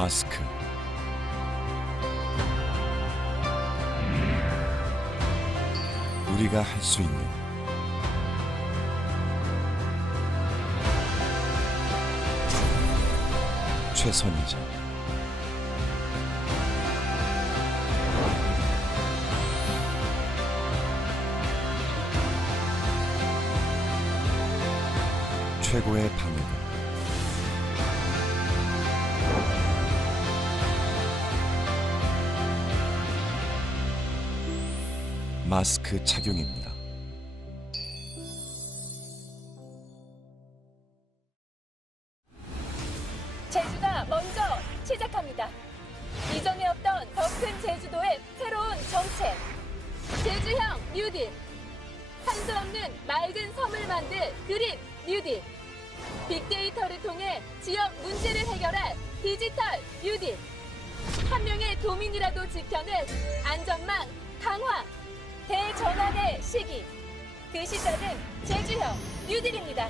마스크. 우리가 할 수 있는 최선이자 최고의 방어다. 마스크 착용입니다. 제주가 먼저 시작합니다. 이전에 없던 더 큰 제주도의 새로운 정책. 제주형 뉴딜. 한도 없는 맑은 섬을 만들 그린 뉴딜. 빅데이터를 통해 지역 문제를 해결할 디지털 뉴딜. 한 명의 도민이라도 지켜낸 안전망 강화. 대전환의 시기. 그 시작은 제주형 뉴딜입니다.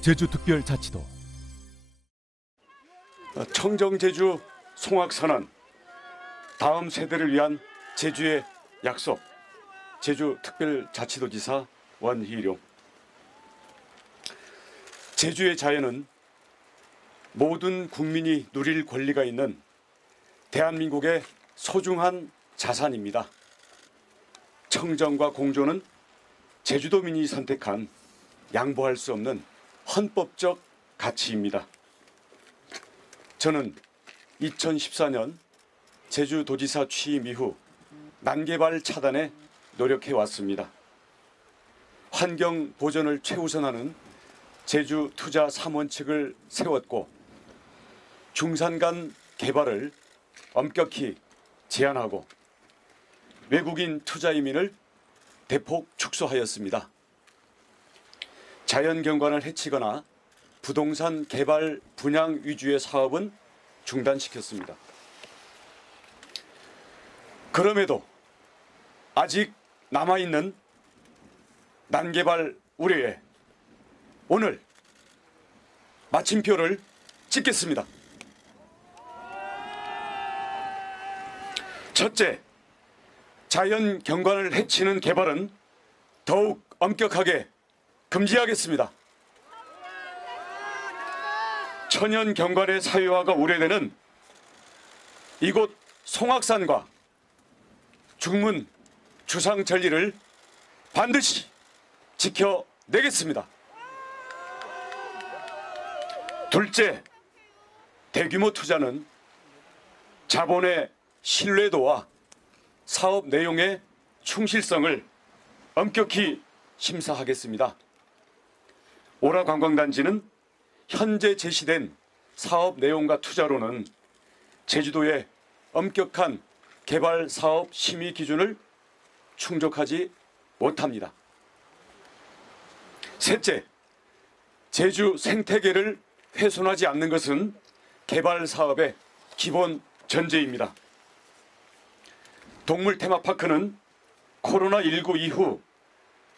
제주특별자치도 청정제주 송악선언, 다음 세대를 위한 제주의 약속. 제주특별자치도지사 원희룡. 제주의 자연은 모든 국민이 누릴 권리가 있는 대한민국의 소중한 자산입니다. 청정과 공존은 제주도민이 선택한 양보할 수 없는 헌법적 가치입니다. 저는 2014년 제주도지사 취임 이후 난개발 차단에 노력해 왔습니다. 환경 보전을 최우선하는 제주 투자 3원칙을 세웠고 중산간 개발을 엄격히 제한하고 외국인 투자 이민을 대폭 축소하였습니다. 자연경관을 해치거나 부동산 개발 분양 위주의 사업은 중단시켰습니다. 그럼에도 아직 남아있는 난개발 우려에 오늘 마침표를 찍겠습니다. 첫째, 자연 경관을 해치는 개발은 더욱 엄격하게 금지하겠습니다. 천연 경관의 사유화가 우려되는 이곳 송악산과 중문 주상 전리를 반드시 지켜내겠습니다. 둘째, 대규모 투자는 자본의 신뢰도와 사업 내용의 충실성을 엄격히 심사하겠습니다. 오라관광단지는 현재 제시된 사업 내용과 투자로는 제주도의 엄격한 개발 사업 심의 기준을 충족하지 못합니다. 셋째, 제주 생태계를 훼손하지 않는 것은 개발 사업의 기본 전제입니다. 동물 테마파크는 코로나19 이후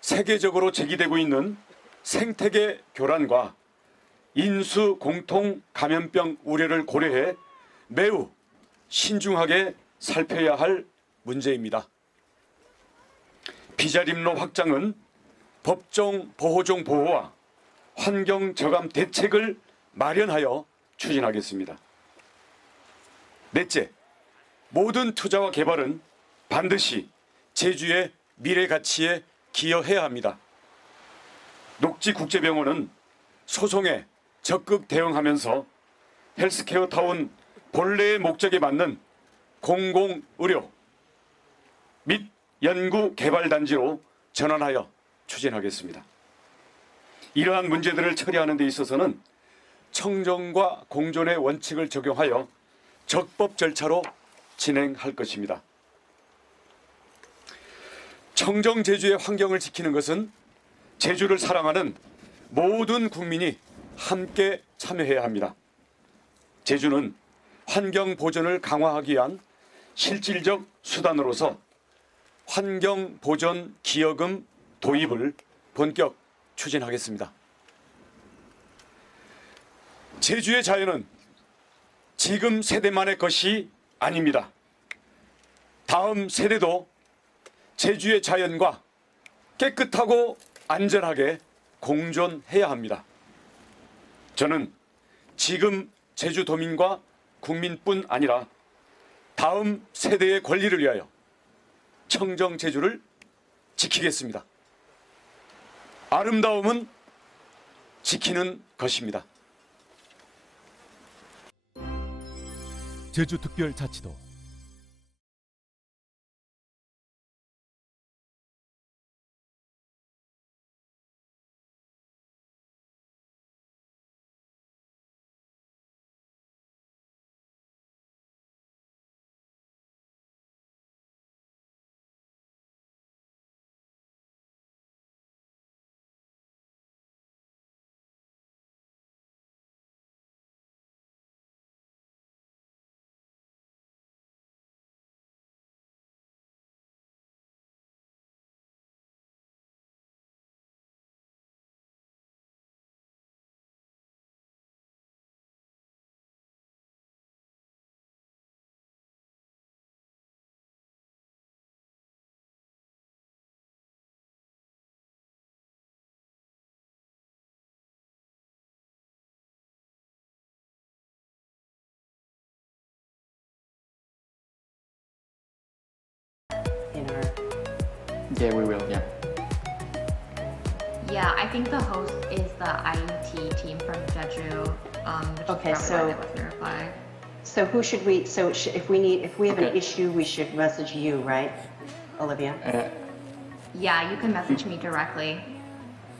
세계적으로 제기되고 있는 생태계 교란과 인수 공통 감염병 우려를 고려해 매우 신중하게 살펴야 할 문제입니다. 비자림로 확장은 법정 보호종 보호와 환경 저감 대책을 마련하여 추진하겠습니다. 넷째, 모든 투자와 개발은 반드시 제주의 미래 가치에 기여해야 합니다. 녹지국제병원은 소송에 적극 대응하면서 헬스케어 타운 본래의 목적에 맞는 공공의료 및 연구개발단지로 전환하여 추진하겠습니다. 이러한 문제들을 처리하는 데 있어서는 청정과 공존의 원칙을 적용하여 적법 절차로 진행할 것입니다. 청정 제주의 환경을 지키는 것은 제주를 사랑하는 모든 국민이 함께 참여해야 합니다. 제주는 환경 보전을 강화하기 위한 실질적 수단으로서 환경 보전 기여금 도입을 본격 추진하겠습니다. 제주의 자연은 지금 세대만의 것이 아닙니다. 다음 세대도 제주의 자연과 깨끗하고 안전하게 공존해야 합니다. 저는 지금 제주도민과 국민뿐 아니라 다음 세대의 권리를 위하여 청정 제주를 지키겠습니다. 아름다움은 지키는 것입니다. 제주특별자치도 in our Yeah, we will, yeah. Yeah, I think the host is the IET team from Jeju, which Okay, is probably so- why they wasn't reply. so who should we, so if we have an Okay. issue, we should message you, right, Olivia? Yeah, you can message me directly.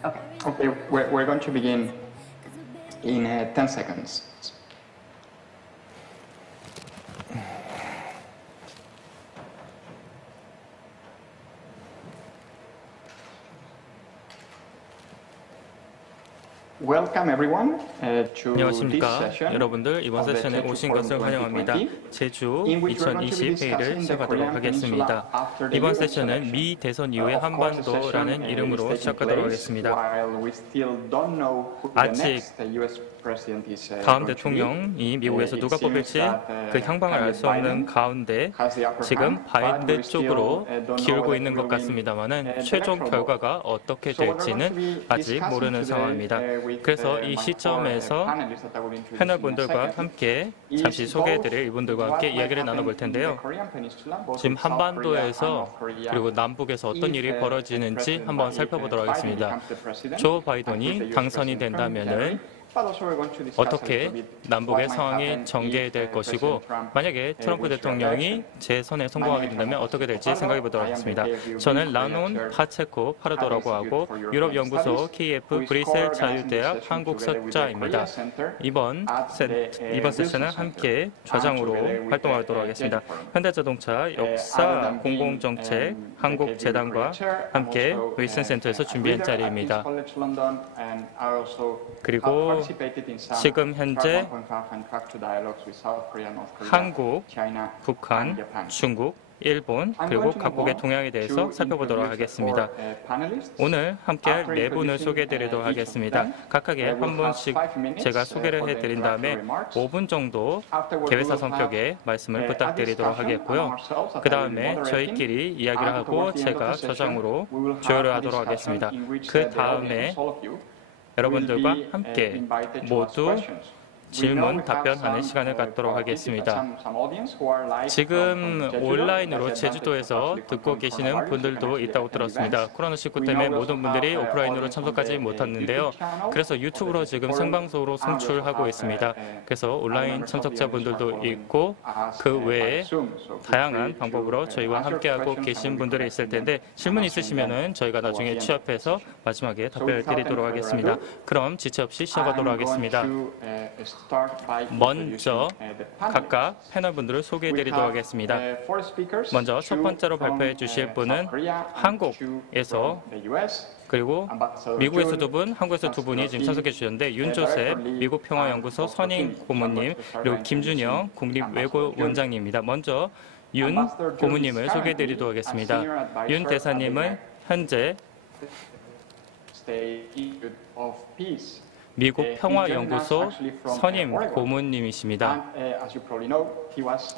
Okay. Okay, we're going to begin in 10 seconds. Welcome everyone to this 안녕하십니까. session 여러분들 이번 of the 세션에 Jeju 오신 Forum 것을 환영합니다. 2020, 제주 in which we're going to be 2020 회의를 discussing the 시작하도록 Korean 하겠습니다. Peninsula after the 이번 US 세션은 election. 미 대선 이후의 Of course, the 한반도라는 session 이름으로 is taking 시작하도록 place 하겠습니다. while we still don't know who the 아직 next US president is 다음 going to be. 대통령이 미국에서 누가 It seems 뽑힐지 that, 그 향방을 알 수 없는 가운데 has the upper 지금 hand, but we 바이든 still, 쪽으로 don't know 기울고 whether 있는 he 것 will win, 같습니다만은 the 최종 electoral 결과가 어떻게 So we're going to 될지는 be 아직 discussing 모르는 today, 상황입니다. with, 그래서 이 my four, 시점에서 panelists that I will introduce in a 패널분들과 second. 함께 is 잠시 소개해드릴 both 이분들과 what 함께 might 이야기를 happen 나눠볼 in 텐데요. the Korean Peninsula, both 지금 in South Korea and 한반도에서 North Korea, 그리고 남북에서 어떤 if, 일이 벌어지는지 President 한번 Biden 살펴보도록 becomes 하겠습니다. the president, 조 and with the 바이든이 US 당선이 president 된다면은 but also we're going to discuss a 어떻게 little bit 남북의 what might 상황이 happen 전개될 if, 것이고 President Trump, 만약에 트럼프 wins 대통령이 re-election. 재선에 성공하게 된다면 어떻게 될지 생각해 보도록 하겠습니다. 저는 라논 파체코 파르도라고 하고 유럽 연구소 KF 브뤼셀 자유대학 한국 석자입니다. 이번 세션은 함께 좌장으로 활동하도록 하겠습니다. 현대자동차 역사 공공정책 한국 재단과 함께 윌슨 센터에서 준비한 자리입니다. 그리고 지금 현재 한국, 북한, 중국, 일본 그리고 각국의 동향에 대해서 살펴보도록 하겠습니다. 오늘 함께할 네 분을 소개해드리도록 하겠습니다. 각각의 한 분씩 제가 소개를 해드린 다음에 5분 정도 개회사 성격의 말씀을 부탁드리도록 하겠고요. 그 다음에 저희끼리 이야기를 하고 제가 저장으로 조율을 하도록 하겠습니다. 그 다음에 여러분들과 함께 모두 질문, 답변하는 시간을 갖도록 하겠습니다. 지금 온라인으로 제주도에서 듣고 계시는 분들도 있다고 들었습니다. 코로나19 때문에 모든 분들이 오프라인으로 참석하지 못했는데요. 그래서 유튜브로 지금 생방송으로 송출하고 있습니다. 그래서 온라인 참석자분들도 있고 그 외에 다양한 방법으로 저희와 함께하고 계신 분들이 있을 텐데 질문 있으시면 저희가 나중에 취합해서 마지막에 답변을 드리도록 하겠습니다. 그럼 지체 없이 시작하도록 하겠습니다. 먼저 각각 패널분들을 소개해드리도록 하겠습니다. 먼저 첫 번째로 발표해 주실 분은 한국에서 그리고 미국에서 두 분, 한국에서 두 분이 지금 참석해 주셨는데 윤조셉 미국 평화연구소 선임 고문님 그리고 김준영 국립외고원장님입니다. 먼저 윤 고문님을 소개해드리도록 하겠습니다. 윤 대사님은 현재 미국 평화연구소 선임 고문님이십니다.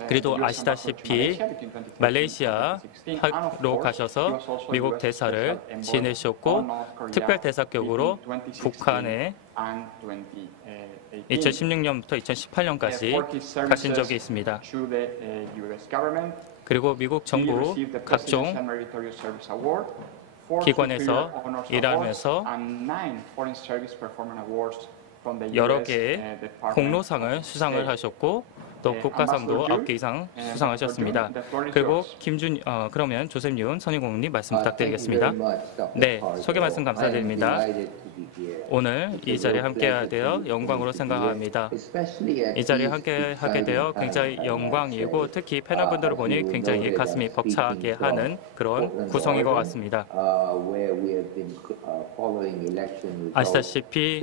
그래도 아시다시피 말레이시아로 가셔서 미국 대사를 지내셨고 특별 대사격으로 북한에 2016년부터 2018년까지 가신 적이 있습니다. 그리고 미국 정부 각종 기관에서 일하면서 여러 개의 공로상을 수상을 하셨고 또 국가상도 9개 이상 수상하셨습니다. 그리고 그러면 조셉윤 선임고문님 말씀 부탁드리겠습니다. 네, 소개 말씀 감사드립니다. 오늘 이 자리에 함께하게 되어 영광으로 생각합니다. 이 자리에 함께하게 되어 굉장히 영광이고 특히 패널분들을 보니 굉장히 가슴이 벅차게 하는 그런 구성인 것 같습니다. 아시다시피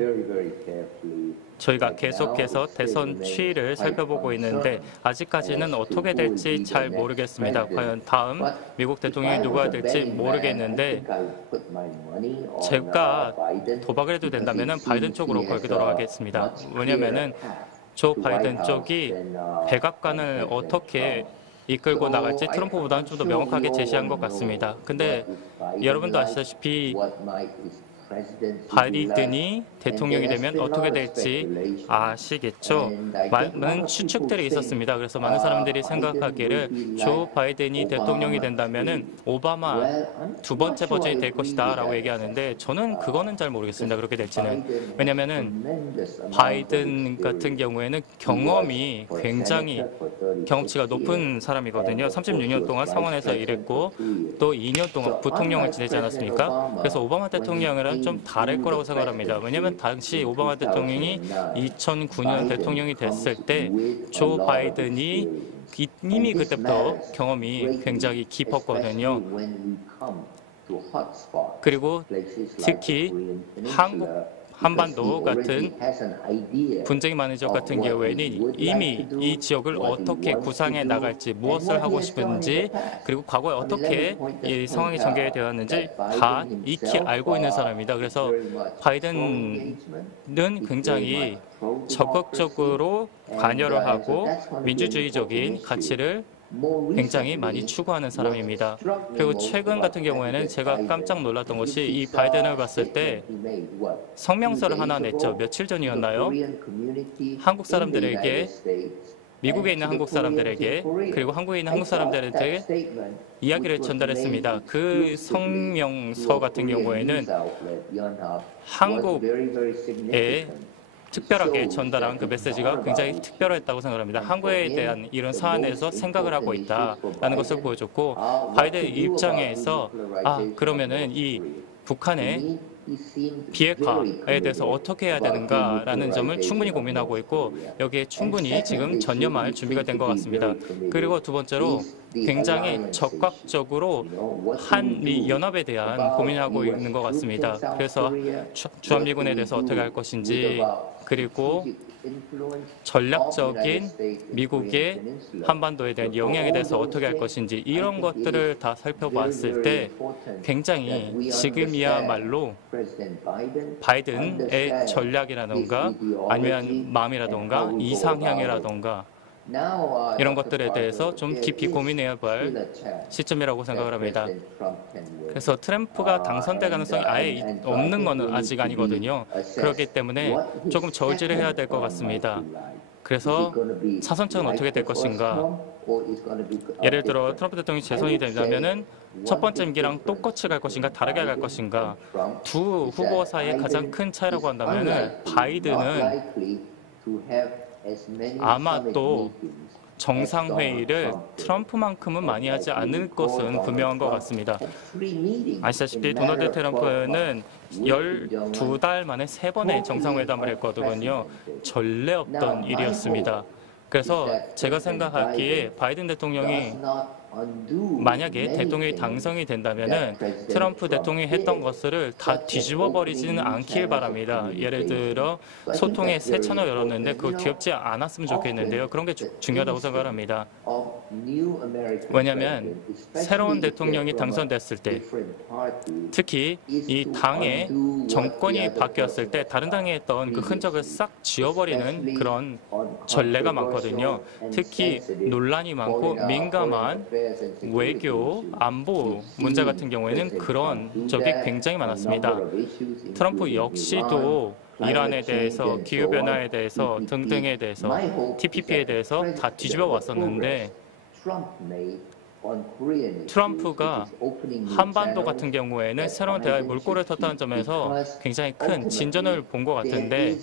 저희가 계속해서 대선 추이를 살펴보고 있는데 아직까지는 어떻게 될지 잘 모르겠습니다. 과연 다음 미국 대통령이 누가 될지 모르겠는데 제가 도박을 해도 된다면 바이든 쪽으로 걸도록 하겠습니다. 왜냐하면 조 바이든 쪽이 백악관을 어떻게 이끌고 나갈지 트럼프보다는 좀 더 명확하게 제시한 것 같습니다. 근데 여러분도 아시다시피 바이든이 대통령이 되면 어떻게 될지 아시겠죠? 많은 추측들이 있었습니다. 그래서 많은 사람들이 생각하기를 조 바이든이 대통령이 된다면 오바마 두 번째 버전이 될 것이다 라고 얘기하는데 저는 그거는 잘 모르겠습니다. 그렇게 될지는. 왜냐하면 바이든 같은 경우에는 경험이 굉장히 경험치가 높은 사람이거든요. 36년 동안 상원에서 일했고 또 2년 동안 부통령을 지내지 않았습니까? 그래서 오바마 대통령이랑 좀 다를 거라고 생각합니다. 왜냐하면 당시 오바마 대통령이 2009년 대통령이 됐을 때 조 바이든이 이미 그때부터 경험이 굉장히 깊었거든요. 그리고 특히 한반도 같은 분쟁이 많은 지역 같은 경우에는 이미 이 지역을 어떻게 구상해 나갈지, 무엇을 하고 싶은지, 그리고 과거에 어떻게 이 상황이 전개되었는지 다 익히 알고 있는 사람입니다. 그래서 바이든은 굉장히 적극적으로 관여를 하고 민주주의적인 가치를 굉장히 많이 추구하는 사람입니다. 그리고 최근 같은 경우에는 제가 깜짝 놀랐던 것이 이 바이든을 봤을 때 성명서를 하나 냈죠. 며칠 전이었나요? 한국 사람들에게, 미국에 있는 한국 사람들에게, 그리고 한국에 있는 한국 사람들에게 이야기를 전달했습니다. 그 성명서 같은 경우에는 한국에 특별하게 전달한 그 메시지가 굉장히 특별했다고 생각합니다. 한국에 대한 이런 사안에서 생각을 하고 있다라는 것을 보여줬고 바이든 입장에서 그러면은 이 북한의 비핵화에 대해서 어떻게 해야 되는가라는 점을 충분히 고민하고 있고 여기에 충분히 지금 전념할 준비가 된 것 같습니다. 그리고 두 번째로 굉장히 적극적으로 한미 연합에 대한 고민을 하고 있는 것 같습니다. 그래서 주한미군에 대해서 어떻게 할 것인지 그리고 전략적인 미국의 한반도에 대한 영향에 대해서 어떻게 할 것인지 이런 것들을 다 살펴봤을 때 굉장히 지금이야말로 바이든의 전략이라던가 아니면 마음이라던가 이상향이라던가 이런 것들에 대해서 좀 깊이 고민해야 할 시점이라고 생각을 합니다. 그래서 트럼프가 당선될 가능성이 아예 없는 것은 아직 아니거든요. 그렇기 때문에 조금 저울질을 해야 될 것 같습니다. 그래서 차선책은 어떻게 될 것인가? 예를 들어 트럼프 대통령이 재선이 된다면은 첫 번째 임기랑 똑같이 갈 것인가 다르게 갈 것인가? 두 후보 사이의 가장 큰 차이라고 한다면은 바이든은 아마 또 정상회의를 트럼프만큼은 많이 하지 않을 것은 분명한 것 같습니다. 아시다시피 도널드 트럼프는 12달 만에 3번의 정상회담을 했거든요. 전례 없던 일이었습니다. 그래서 제가 생각하기에 바이든 대통령이 만약에 대통령이 당선이 된다면은 트럼프 대통령이 했던 것을 다 뒤집어 버리지는 않길 바랍니다. 예를 들어 소통의 새 채널 열었는데 그거 뒤엎지 않았으면 좋겠는데요. 그런 게 중요하다고 생각합니다. 왜냐하면 새로운 대통령이 당선됐을 때, 특히 이 당의 정권이 바뀌었을 때 다른 당에 했던 그 흔적을 싹 지워버리는 그런 전례가 많거든요. 특히 논란이 많고 민감한 외교, 안보 문제 같은 경우에는 그런 적이 굉장히 많았습니다. 트럼프 역시도 이란에 대해서, 기후변화에 대해서 등등에 대해서, TPP에 대해서 다 뒤집어 왔었는데 트럼프가 한반도 같은 경우에는 새로운 대화의 물꼬를 텄다는 점에서 굉장히 큰 진전을 본 것 같은데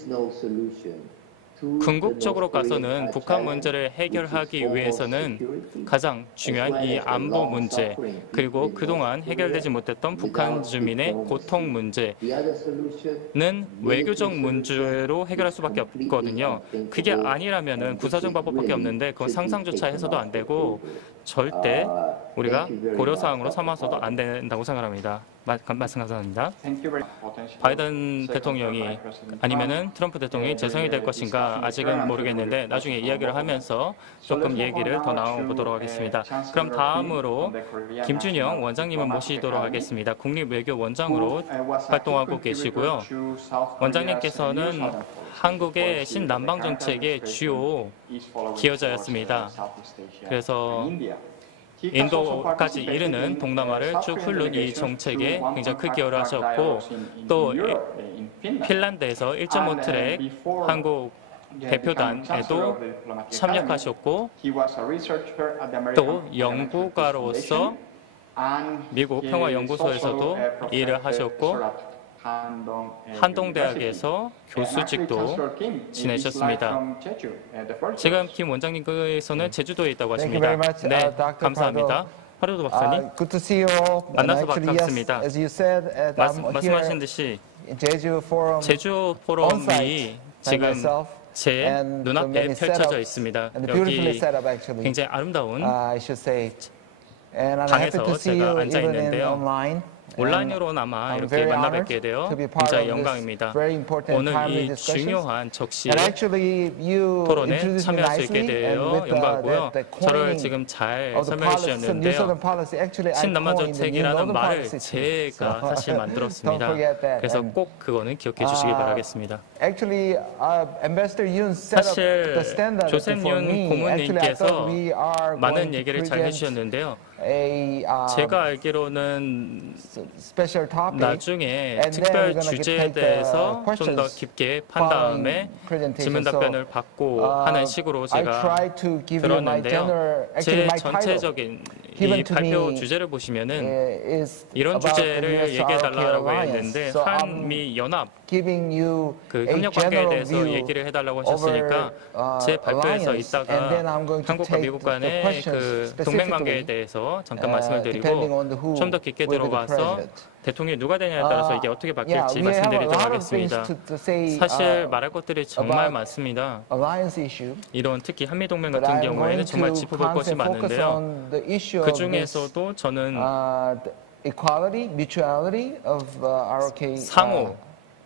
궁극적으로 가서는 북한 문제를 해결하기 위해서는 가장 중요한 이 안보 문제, 그리고 그동안 해결되지 못했던 북한 주민의 고통 문제는 외교적 문제로 해결할 수밖에 없거든요. 그게 아니라면은 구사적 방법밖에 없는데 그건 상상조차 해서도 안 되고 절대 우리가 고려사항으로 삼아서도 안 된다고 생각합니다. 말씀 감사합니다. 바이든 대통령이 아니면은 트럼프 대통령이 재선이 될 것인가 아직은 모르겠는데 나중에 이야기를 하면서 조금 얘기를 더 나눠보도록 하겠습니다. 그럼 다음으로 김준영 원장님을 모시도록 하겠습니다. 국립외교원장으로 활동하고 계시고요. 원장님께서는 한국의 신남방 정책의 주요 기여자였습니다. 그래서 인도까지 이르는 동남아를 쭉 흐른 이 정책에 굉장히 큰 기여를 하셨고 또 핀란드에서 1.5 트랙 한국 대표단에도 참여하셨고 또 연구가로서 미국 평화연구소에서도 일을 하셨고 한동대학에서 교수직도 지내셨습니다. 지금 김 원장님께서는 제주도에 있다고 하십니다. 네, 감사합니다. 하루도 박사님, 만나서 반갑습니다. 말씀하신 듯이 제주 포럼이 지금 제 눈앞에 펼쳐져 있습니다. 여기 굉장히 아름다운 방에서 제가 앉아 있는데요. 온라인으로나마 이렇게 만나 뵙게 되어 굉장히 영광입니다. 오늘 이 중요한 적시 토론에 참여할 수 있게 되어 영광이고요. 저를 지금 잘 설명해 주셨는데요. 신남방 정책이라는 말을 제가 사실 만들었습니다. 그래서 꼭 그거는 기억해 주시기 바라겠습니다. 사실 조셉 윤 고문님께서 많은 얘기를 잘 해주셨는데요. 제가 알기로는 나중에 특별 주제에 대해서 좀 더 깊게 판 다음에 질문 답변을 받고 하는 식으로 제가 들었는데요. 제 전체적인 이 발표 주제를 보시면은 이런 주제를 얘기해달라고 했는데 한미 연합 그 협력 관계에 대해서 얘기를 해달라고 하셨으니까 제 발표에서 이따가 한국과 미국 간의 그 동맹 관계에 대해서 잠깐 말씀을 드리고 좀 더 깊게 들어가서 대통령이 누가 되냐에 따라서 이게 어떻게 바뀔지 말씀드리도록 하겠습니다. 사실 말할 것들이 정말 많습니다. 이런 특히 한미동맹 같은 경우에는 정말 짚어볼 것이 많은데요. 그 중에서도 저는 상호,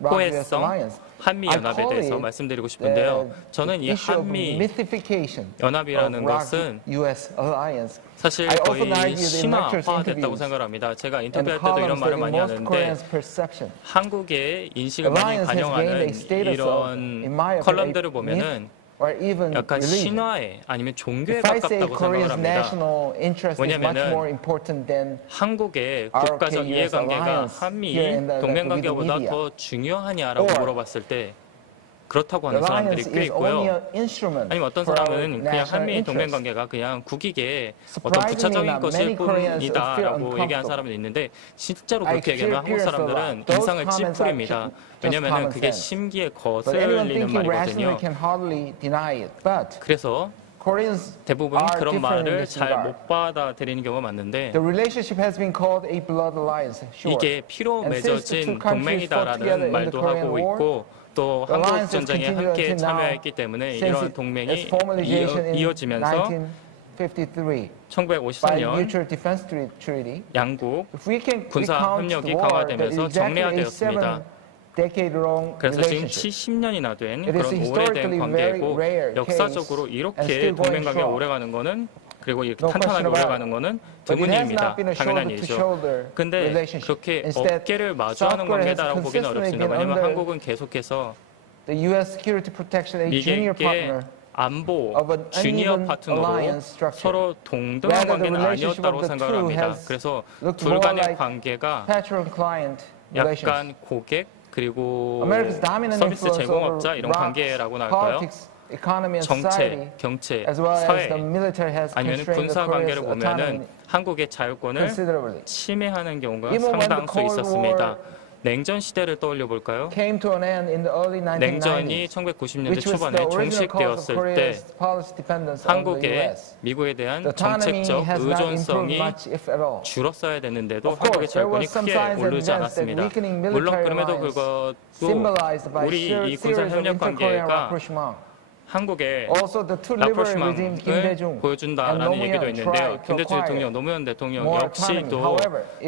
호혜성, 한미연합에 대해서 말씀드리고 싶은데요. 저는 이 한미연합이라는 것은 사실 거의 신화화됐다고 생각합니다. 제가 인터뷰할 때도 이런 말을 많이 하는데 한국의 인식을 많이 반영하는 이런 컬럼들을 보면은 약간 신화에 아니면 종교에 가깝다고 생각을 합니다. 왜냐하면 한국의 국가적 이해관계가 한미 동맹관계보다 더 중요하냐라고 물어봤을 때 그렇다고 하는 사람들이 꽤 있고요. 아니면 어떤 사람은 그냥 한미 동맹관계가 그냥 국익의 어떤 부차적인 것일 뿐이다라고 얘기하는 사람이 있는데 실제로 그렇게 얘기하면 한국 사람들은 인상을 찌푸립니다. 왜냐하면 그게 심기에 거슬리는 말이거든요. 그래서 대부분 그런 말을 잘 못 받아들이는 경우가 많은데 이게 피로 맺어진 동맹이다라는 말도 하고 있고 또 한국 전쟁에 함께 참여했기 때문에 이런 동맹이 이어지면서 1953년 양국 군사 협력이 강화되면서 정례화되었습니다. 그래서 지금 70년이나 된 그런 오래된 관계이고 역사적으로 이렇게 동맹 관계가 오래가는 거는 그리고 이렇게 탄탄하게 오래가는 거는 드문 일입니다. 당연한 일이죠. 근데 그렇게 어깨를 마주하는 관계다라고 보기는 어렵습니다. 왜냐하면 한국은 계속해서 미국의 안보 주니어 파트너로 서로 동등한 관계는 아니었다고 생각을 합니다. 그래서 둘 간의 관계가 약간 고객 그리고 서비스 제공업자 이런 관계라고나 할까요? 정체, 경제, 사회 아니면 군사 관계를 보면은 한국의 자유권을 침해하는 경우가 상당수 있었습니다. 냉전 시대를 떠올려 볼까요? 냉전이 1990년대 초반에 종식되었을 때 한국의 미국에 대한 정책적 의존성이 줄었어야 되는데도 한국의 자유권이 크게 오르지 않았습니다. 물론 그럼에도 불구하고 우리 이 군사 협력 관계가 한국의 라프로시망을 보여준다라는 얘기도 있는데요. 김대중 대통령, 노무현 대통령 역시도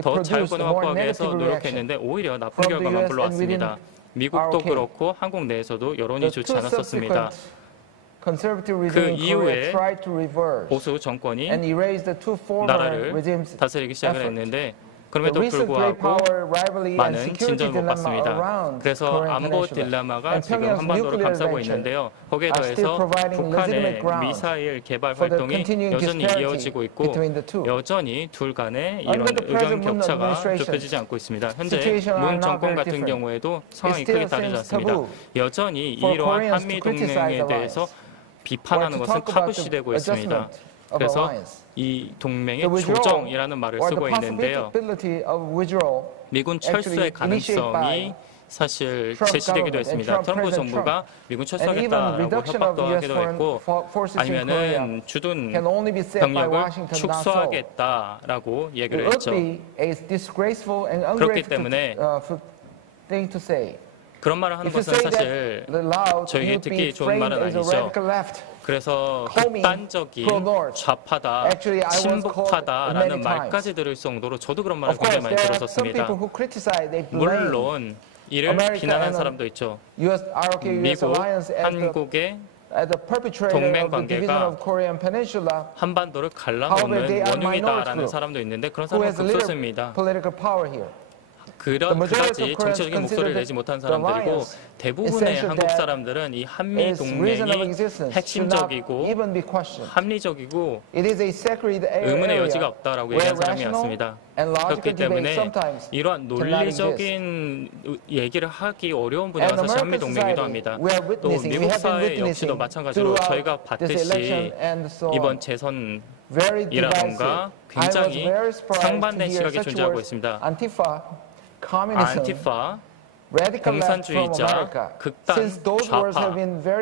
더 자유권을 확보하기 위해서 노력했는데 오히려 나쁜 결과만 불러왔습니다. 미국도 그렇고 한국 내에서도 여론이 좋지 않았었습니다. 그 이후에 보수 정권이 나라를 다스리기 시작을 했는데 그럼에도 불구하고 많은 진전을 못 봤습니다. 그래서 안보 딜레마가 지금 한반도를 감싸고 있는데요. 거기에 더해서 북한의 미사일 개발 활동이 여전히 이어지고 있고 여전히 둘 간의 이런 의견 격차가 좁혀지지 않고 있습니다. 현재 문 정권 같은 경우에도 상황이 크게 다르지 않습니다. 여전히 이러한 한미 동맹에 대해서 비판하는 것은 타부시되고 있습니다. 그래서 이 동맹의 조정이라는 말을 쓰고 있는데요. 미군 철수의 가능성이 사실 제시되기도 했습니다. 트럼프 정부가 미군 철수하겠다라고 협박도 하기도 했고 아니면은 주둔 병력을 축소하겠다라고 얘기를 했죠. 그렇기 때문에 그런 말을 하는 것은 사실 저에게 듣기 좋은 말은 아니죠. 그래서 극단적인 좌파다, 친북파다라는 말까지 들을 정도로 저도 그런 말을 굉장히 많이 들었었습니다. 물론 이를 비난한 사람도 있죠. 미국, 한국의 동맹 관계가 한반도를 갈라놓는 원흉이다라는 사람도 있는데 그런 사람은 극소수입니다. 그다지 정치적인 목소리를 내지 못한 사람들이고 대부분의 한국 사람들은 이 한미 동맹이 핵심적이고 합리적이고 의문의 여지가 없다라고 얘기한 사람이 많습니다. 그렇기 때문에 이러한 논리적인 얘기를 하기 어려운 분야가 사실 한미 동맹이기도 합니다. 또 미국 사회 역시도 마찬가지로 저희가 봤듯이 이번 재선이라던가 굉장히 상반된 시각이 존재하고 있습니다. 안티파, 공산주의자, 극단, 좌파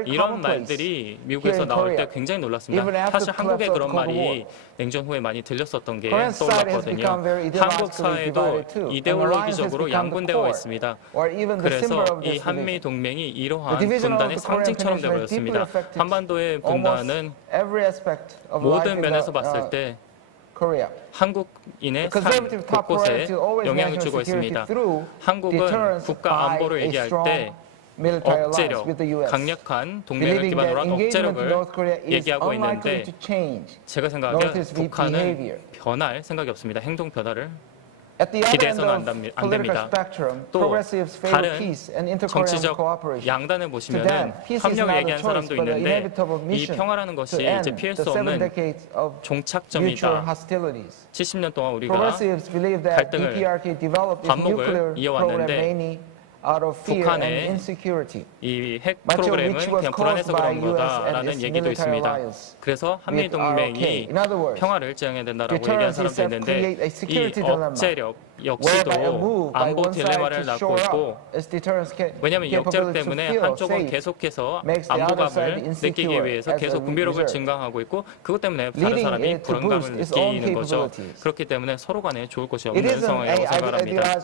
이런 말들이 미국에서 나올 때 굉장히 놀랐습니다. 사실 한국에 그런 말이 냉전 후에 많이 들렸었던 게 떠올랐거든요. 한국 사회도 이데올로기적으로 양분되어 있습니다. 그래서 이 한미 동맹이 이러한 분단의 상징처럼 되어버렸습니다. 한반도의 분단은 모든 면에서 봤을 때 한국인의 삶 곳곳에 영향을 주고 있습니다. 한국은 국가 안보를 얘기할 때 억제력, 강력한 동맹을 기반으로 한 억제력을 얘기하고 있는데 제가 생각하기에 북한은 변할 생각이 없습니다. 행동 변화를 기대해서는 안 됩니다. 또 다른 정치적 양단을 보시면은 협력을 얘기하는 사람도 있는데 이 평화라는 것이 이제 피할 수 없는 종착점이다. 70년 동안 우리가 갈등을 반목을 이어왔는데 북한의 이 핵 프로그램은 그냥 불안해서 그런 거다라는 얘기도 있습니다. 그래서 한미 동맹이 평화를 지향해야 된다라고 얘기하는 사람도 있는데 이 억제력 역시도 안보 딜레마를 낳고 있고 왜냐하면 이 억제력 때문에 한쪽은 계속해서 안보감을 느끼기 위해서 계속 군비력을 증강하고 있고 그것 때문에 다른 사람이 불안감을 느끼는 거죠. 그렇기 때문에 서로 간에 좋을 것이 없는 상황이라고 생각합니다.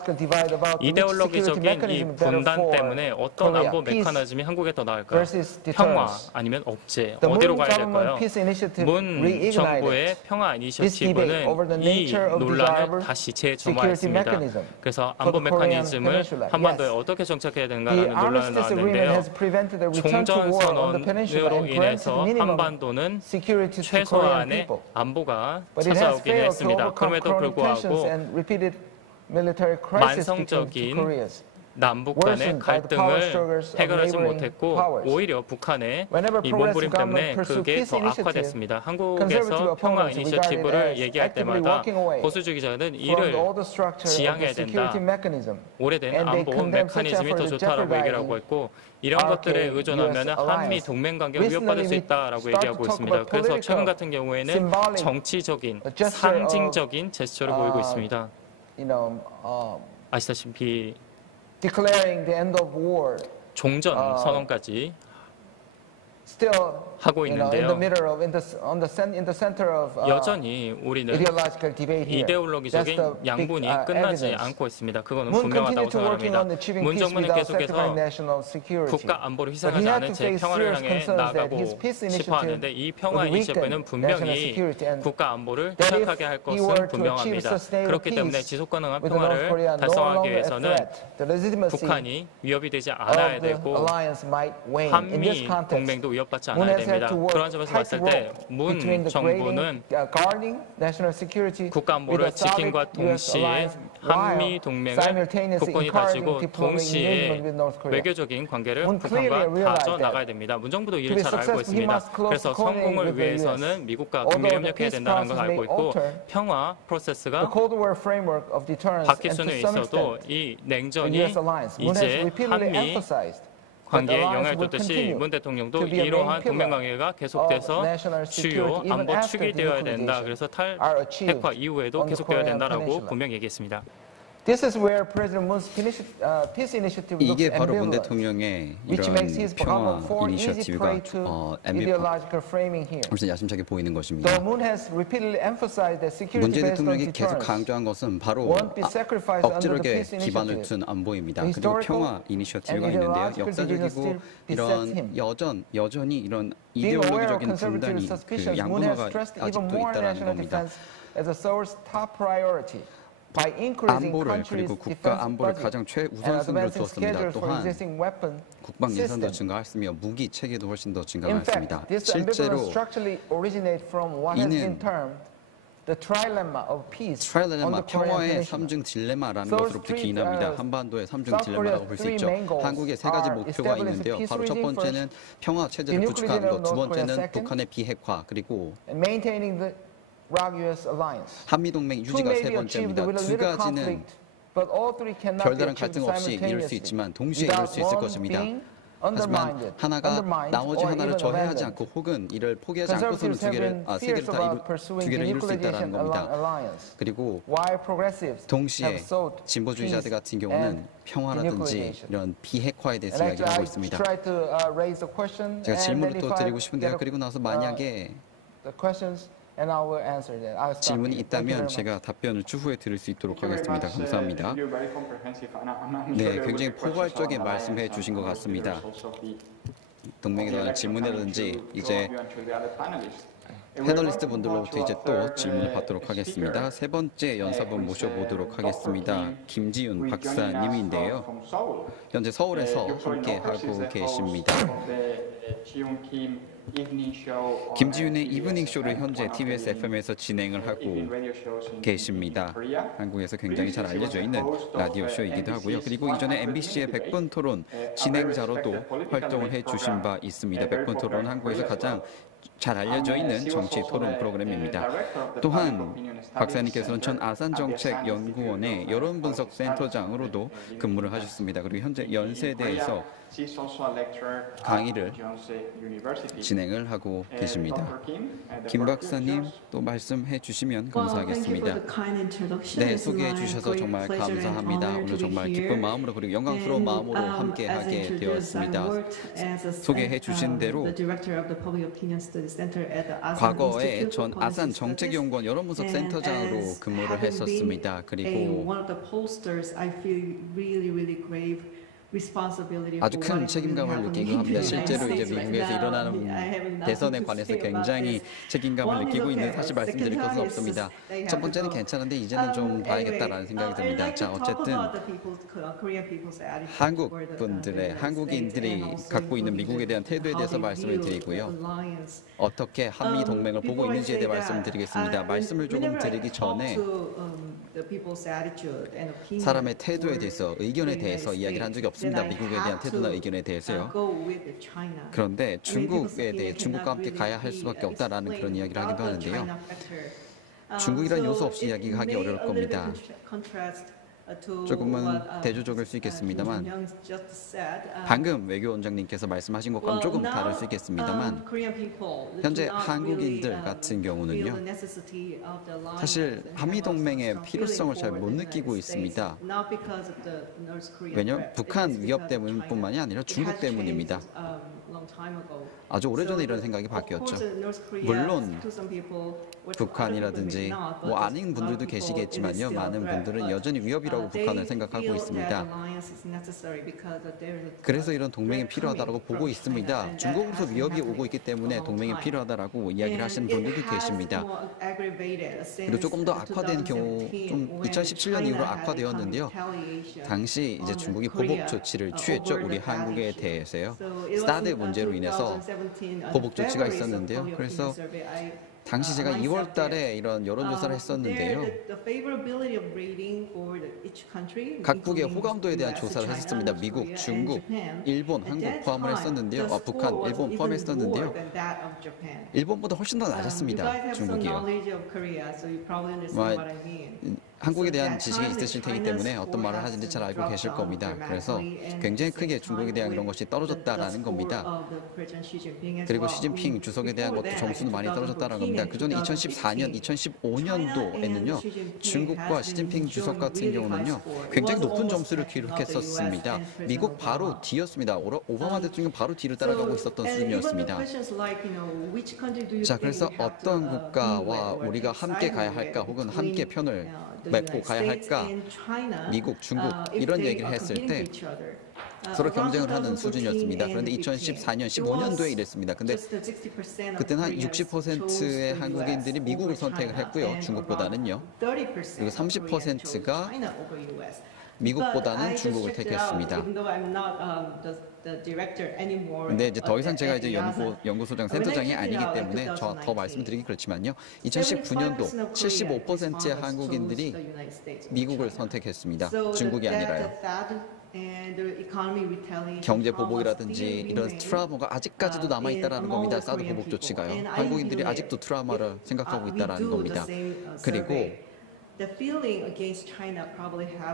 이데올로기적인 이 분단 때문에 어떤 안보 메커니즘이 한국에 더 나을까요? 평화 아니면 억제 어디로 가야 될까요? 문 정부의 평화 이니셔티브는 이 논란을 다시 재점화했습니다. 그래서 안보 메커니즘을 한반도에 어떻게 정착해야 되는가라는 논란이 나왔는데요. 종전 선언으로 인해서 한반도는 최소한의 안보가 찾아오긴 했습니다. 그럼에도 불구하고 만성적인 남북 간의 갈등을 해결하지 못했고 오히려 북한의 이 몸부림 때문에 그게 더 악화됐습니다. 한국에서 평화 이니셔티브를 얘기할 때마다 보수주의 기자는 이를 지향해야 된다. 오래된 안보 메커니즘이 더 좋다라고 얘기를 하고 있고 이런 것들에 의존하면 한미 동맹 관계가 위협받을 수 있다라고 얘기하고 있습니다. 그래서 최근 같은 경우에는 정치적인 상징적인 제스처를 보이고 있습니다. 아시다시피 declaring the end of war 종전 선언까지 하고 in the 있는데요. middle of in the center of 여전히 우리는 ideological debate here. 이데올로기적인 That's the 양분이 big, 끝나지 evidence. 않고 있습니다. 그거는 Moon 분명하다고 continued to working 생각합니다. on achieving 문 peace 정부는 without 계속해서 sacrificing national security. 국가 안보를 But 희생하지 he had 않은 to 채 face 평화를 serious 향해 concerns that 나가고 his peace 싶어 initiative 하는데 이 평화 would weaken 이니셔티브는 national 분명히 security and 국가 안보를 that if 취약하게 할 he 것은 were to 분명합니다. achieve sustained 그렇기 때문에 peace 지속 가능한 with North 평화를 Korea no 달성하기 longer a 위해서는 threat, the legitimacy 북한이 위협이 되지 않아야 of the 되고 alliance might wane. In this 한미 context, 동맹도 위협받지 Moon 않아야 has had 됩니다. to work 그런 점에서 봤을 때 문 between the 정부는 guarding national security 국가 안보를 with a solid 지킴과 US 동시에 alliance 한미 while 동맹을 simultaneously 굳건히 encouraging 다지고 diplomatic 동시에 engagement with North Korea. 외교적인 관계를 Moon clearly 북한과 realized 다져 that. 나가야 됩니다. 문 정부도 To 이를 be 잘 알고 successful, he 있습니다. must closely 그래서 coordinate 성공을 with the US. 위해서는 미국과 Although 긴밀히 the 협력해야 peace 된다는 걸 process 알고 may 있고 alter 평화 The 프로세스가 Cold War framework of deterrence 바뀔 and to 수는 some 있어도 extent 이 the 냉전이 US alliance. Moon has 이제 repeatedly 한미 emphasized 관계에 alliance 영향을 will 줬듯이 continue 문 대통령도 to be a 이러한 main pillar 동맹 관계가 of 계속돼서 national 주요 security even 안보 after 축이 되어야 된다. denuclearization 그래서 are achieved 탈핵화 이후에도 on the 계속되어야 Korean 된다라고 peninsula. 분명히 얘기했습니다. This is where President Moon's peace initiative looks 이게 바로 문 ambivalent, 대통령의 which 이런 makes his 평화 become for easy 이니셔티브가 prey to ideological framing here. 훨씬 야심차게 보이는 것입니다. Though Moon has repeatedly emphasized that security 문재인 based on 대통령이 계속 deterrence 강조한 것은 바로 won't be sacrificed under the 억지력에 peace 기반을 initiative. 둔 안보입니다. The 그리고 historical 평화 이니셔티브가 and 있는데요. ideological division 역사적이고 still besets 이런 him. 여전히 이런 Being aware of 이데올로기적인 conservative 분단이 그 suspicions, Moon has 양분화가 stressed even 아직도 more 있다는 national 겁니다. defense as a Seoul's top priority. By increasing 안보를 countries' 그리고 국가 defense 안보를 budget 가장 and 최우선순위로 advancing 두었습니다. schedule for 또한 existing weapon 국방 예산도 system. 증가했으며 무기 체계도 훨씬 더 In 증가했습니다. fact, this 실제로 ambivalence structurally originates from what has been 이는 termed the trilemma of peace on 트라일레마 the Korean 평화의 peninsula. 삼중 딜레마라는 Those 것으로부터 three, 기인합니다. 한반도의 삼중 South 딜레마라고 Korea's 볼 수 three 있죠. main goals 한국의 세 가지 are 목표가 establishing 있는데요. peace 바로 첫 regime 번째는 평화 체제를 구축하는 것, 두 번째는 북한의 비핵화, 그리고 and maintaining the ROK-US alliance. 한미 동맹 Two 유지가 may 세 be achieved 번째입니다. with a 두 little 가지는 conflict, but all three cannot be 별다른 achieved 갈등 없이 이룰 수 simultaneously 있지만 동시에 이룰 without 수 있을 one 것입니다. being 하지만 하나가 undermined 나머지 or 하나를 even 저해하지 abandoned. 않고 혹은 이를 포기하지 않고서는 Conservatives have been 세 fierce 개를 about 두 pursuing 개를 이룰 수 있다는 denuclearization 겁니다. alliance, 그리고 while progressives 동시에 have sought 진보주의자들 peace 같은 경우는 and 평화라든지 denuclearization. 이런 비핵화에 대해서 And 이야기를 하고 I 있습니다. try to raise a question, 제가 and 질문을 then 또 if I 드리고 싶은데요. get 그리고 나서 만약에 the questions, and I will answer that. I'll stop 질문이 here. Thank you 있다면 very much. 제가 답변을 추후에 드릴 수 있도록 하겠습니다. 감사합니다. 네, 네, 굉장히 포괄적인 말씀해 주신 것 같습니다. 동맹에 대한 질문이라든지 이제 패널리스트 분들로부터 이제 또 질문을 받도록 하겠습니다. 세 번째 연사분 모셔보도록 하겠습니다. 김지윤 박사님인데요. 현재 서울에서 함께 하고 계십니다. 김지윤의 이브닝 쇼를 현재 TBS FM에서 진행을 하고 계십니다. 한국에서 굉장히 잘 알려져 있는 라디오 쇼이기도 하고요. 그리고 이전에 MBC의 100분 토론 진행자로도 활동을 해주신 바 있습니다. 100분 토론 한국에서 가장 잘 알려져 있는 정치 토론 프로그램입니다. 또한 박사님께서는 전 아산정책연구원의 여론분석센터장으로도 근무를 하셨습니다. 그리고 현재 연세대에서 강의를 진행을 하고 계십니다. 김 박사님 또 말씀해 주시면 감사하겠습니다. 네, 소개해 주셔서 정말 감사합니다. 오늘 정말 기쁜 마음으로 그리고 영광스러운 마음으로 함께하게 되었습니다. 소개해 주신 대로 과거에 전 아산 정책연구원 여론분석 센터장으로 근무를 했었습니다. 그리고 아주 큰 책임감을 느끼고 합니다. 실제로 이제 미국에서 일어나는 대선에 관해서 굉장히 책임감을 느끼고 있는 사실 말씀드릴 것은 없습니다. 첫 번째는 괜찮은데 이제는 좀 봐야겠다라는 생각이 듭니다. 자, 어쨌든 한국인들이 갖고 있는 미국에 대한 태도에 대해서 말씀을 드리고요. 어떻게 한미 동맹을 보고 있는지에 대해 말씀을 드리겠습니다. 말씀을 조금 드리기 전에 사람의 태도에 대해서, 의견에 대해서 이야기를 한 적이 없습니다. 미국에 대한 태도나 의견에 대해서요. 그런데 중국과 함께 가야 할 수밖에 없다라는 그런 이야기를 하기도 하는데요. 중국이란 요소 없이 이야기하기 어려울 겁니다. 조금은 대조적일 수 있겠습니다만 방금 외교원장님께서 말씀하신 것과는 조금 다를 수 있겠습니다만 현재 한국인들 같은 경우는요, 사실 한미동맹의 필요성을 잘 못 느끼고 있습니다. 왜냐하면 북한 위협 때문뿐만이 아니라 중국 때문입니다. 아주 오래전에 이런 생각이 바뀌었죠. 물론 북한이라든지 뭐 아닌 분들도 계시겠지만요, 많은 분들은 여전히 위협이라고 북한을 생각하고 있습니다. 그래서 이런 동맹이 필요하다고 보고 있습니다. 중국으로서 위협이 오고 있기 때문에 동맹이 필요하다고 이야기를 하시는 분들도 계십니다. 그리고 조금 더 악화된 경우, 좀 2017년 이후로 악화되었는데요. 당시 이제 중국이 보복 조치를 취했죠, 우리 한국에 대해서요. 사드 문제로 인해서 보복 조치가 있었는데요. 그래서 당시 제가 2월 달에 이런 여론조사를 했었는데요. 각국의 호감도에 대한 조사를 했었습니다. 미국, 중국, 일본, 한국 포함을 했었는데요. 북한, 일본 포함했었는데요. 일본보다 훨씬 더 낮았습니다. 중국이요. 한국에 대한 지식이 있으실 테기 때문에 어떤 말을 하는지 잘 알고 계실 겁니다. 그래서 굉장히 크게 중국에 대한 이런 것이 떨어졌다라는 겁니다. 그리고 시진핑 주석에 대한 것도 점수는 많이 떨어졌다는 겁니다. 그전에 2014년, 2015년도에는요, 중국과 시진핑 주석 같은 경우는요, 굉장히 높은 점수를 기록했었습니다. 미국 바로 뒤였습니다. 오바마 대통령 바로 뒤를 따라가고 있었던 수준이었습니다. 자, 그래서 어떤 국가와 우리가 함께 가야 할까, 혹은 함께 편을 맺고 가야 할까, 미국, 중국 이런 얘기를 했을 때 서로 경쟁을 하는 수준이었습니다. 그런데 2014년, 15년도에 이랬습니다. 근데 그때는 한 60%의 한국인들이 미국을 선택을 했고요, 중국보다는요. 그리고 30%가 미국보다는 중국을 택했습니다. 근데 이제 더 이상 제가 이제 연구소장 센터장이 아니기 때문에 더 말씀드리기 그렇지만요. 2019년도 75%의 한국인들이 미국을 선택했습니다. 중국이 아니라요. 경제 보복이라든지 이런 트라우마가 아직까지도 남아있다는 겁니다. 사드 보복 조치가요. 한국인들이 아직도 트라우마를 생각하고 있다는 겁니다. 그리고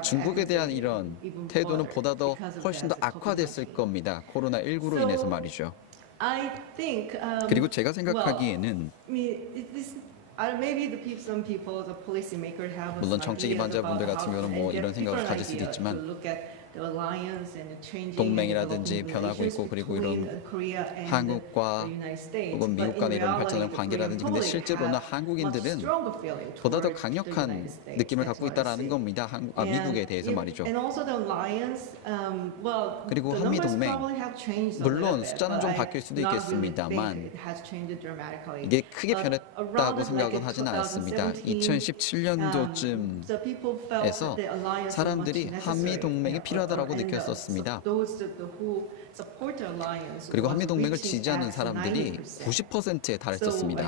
중국에 대한 이런 태도는 보다 더 훨씬 더 악화됐을 겁니다. 코로나19로 인해서 말이죠. 그리고 제가 생각하기에는 물론 정치 기반자분들 같은 경우는 뭐 이런 생각을 가질 수도 있지만 동맹이라든지 변하고 있고, 그리고 이런 한국과 혹은 미국 간의 이런 발전한 관계라든지, 근데 실제로는 한국인들은 보다 더 강력한 느낌을 갖고 있다는 겁니다. 미국에 대해서 말이죠. 그리고 한미동맹, 물론 숫자는 좀 바뀔 수도 있겠습니다만 이게 크게 변했다고 생각은 하지는 않습니다. 2017년도쯤에서 사람들이 한미동맹이 필요하다고 느꼈었습니다. 그리고 한미동맹을 지지하는 사람들이 90%에 달했었습니다.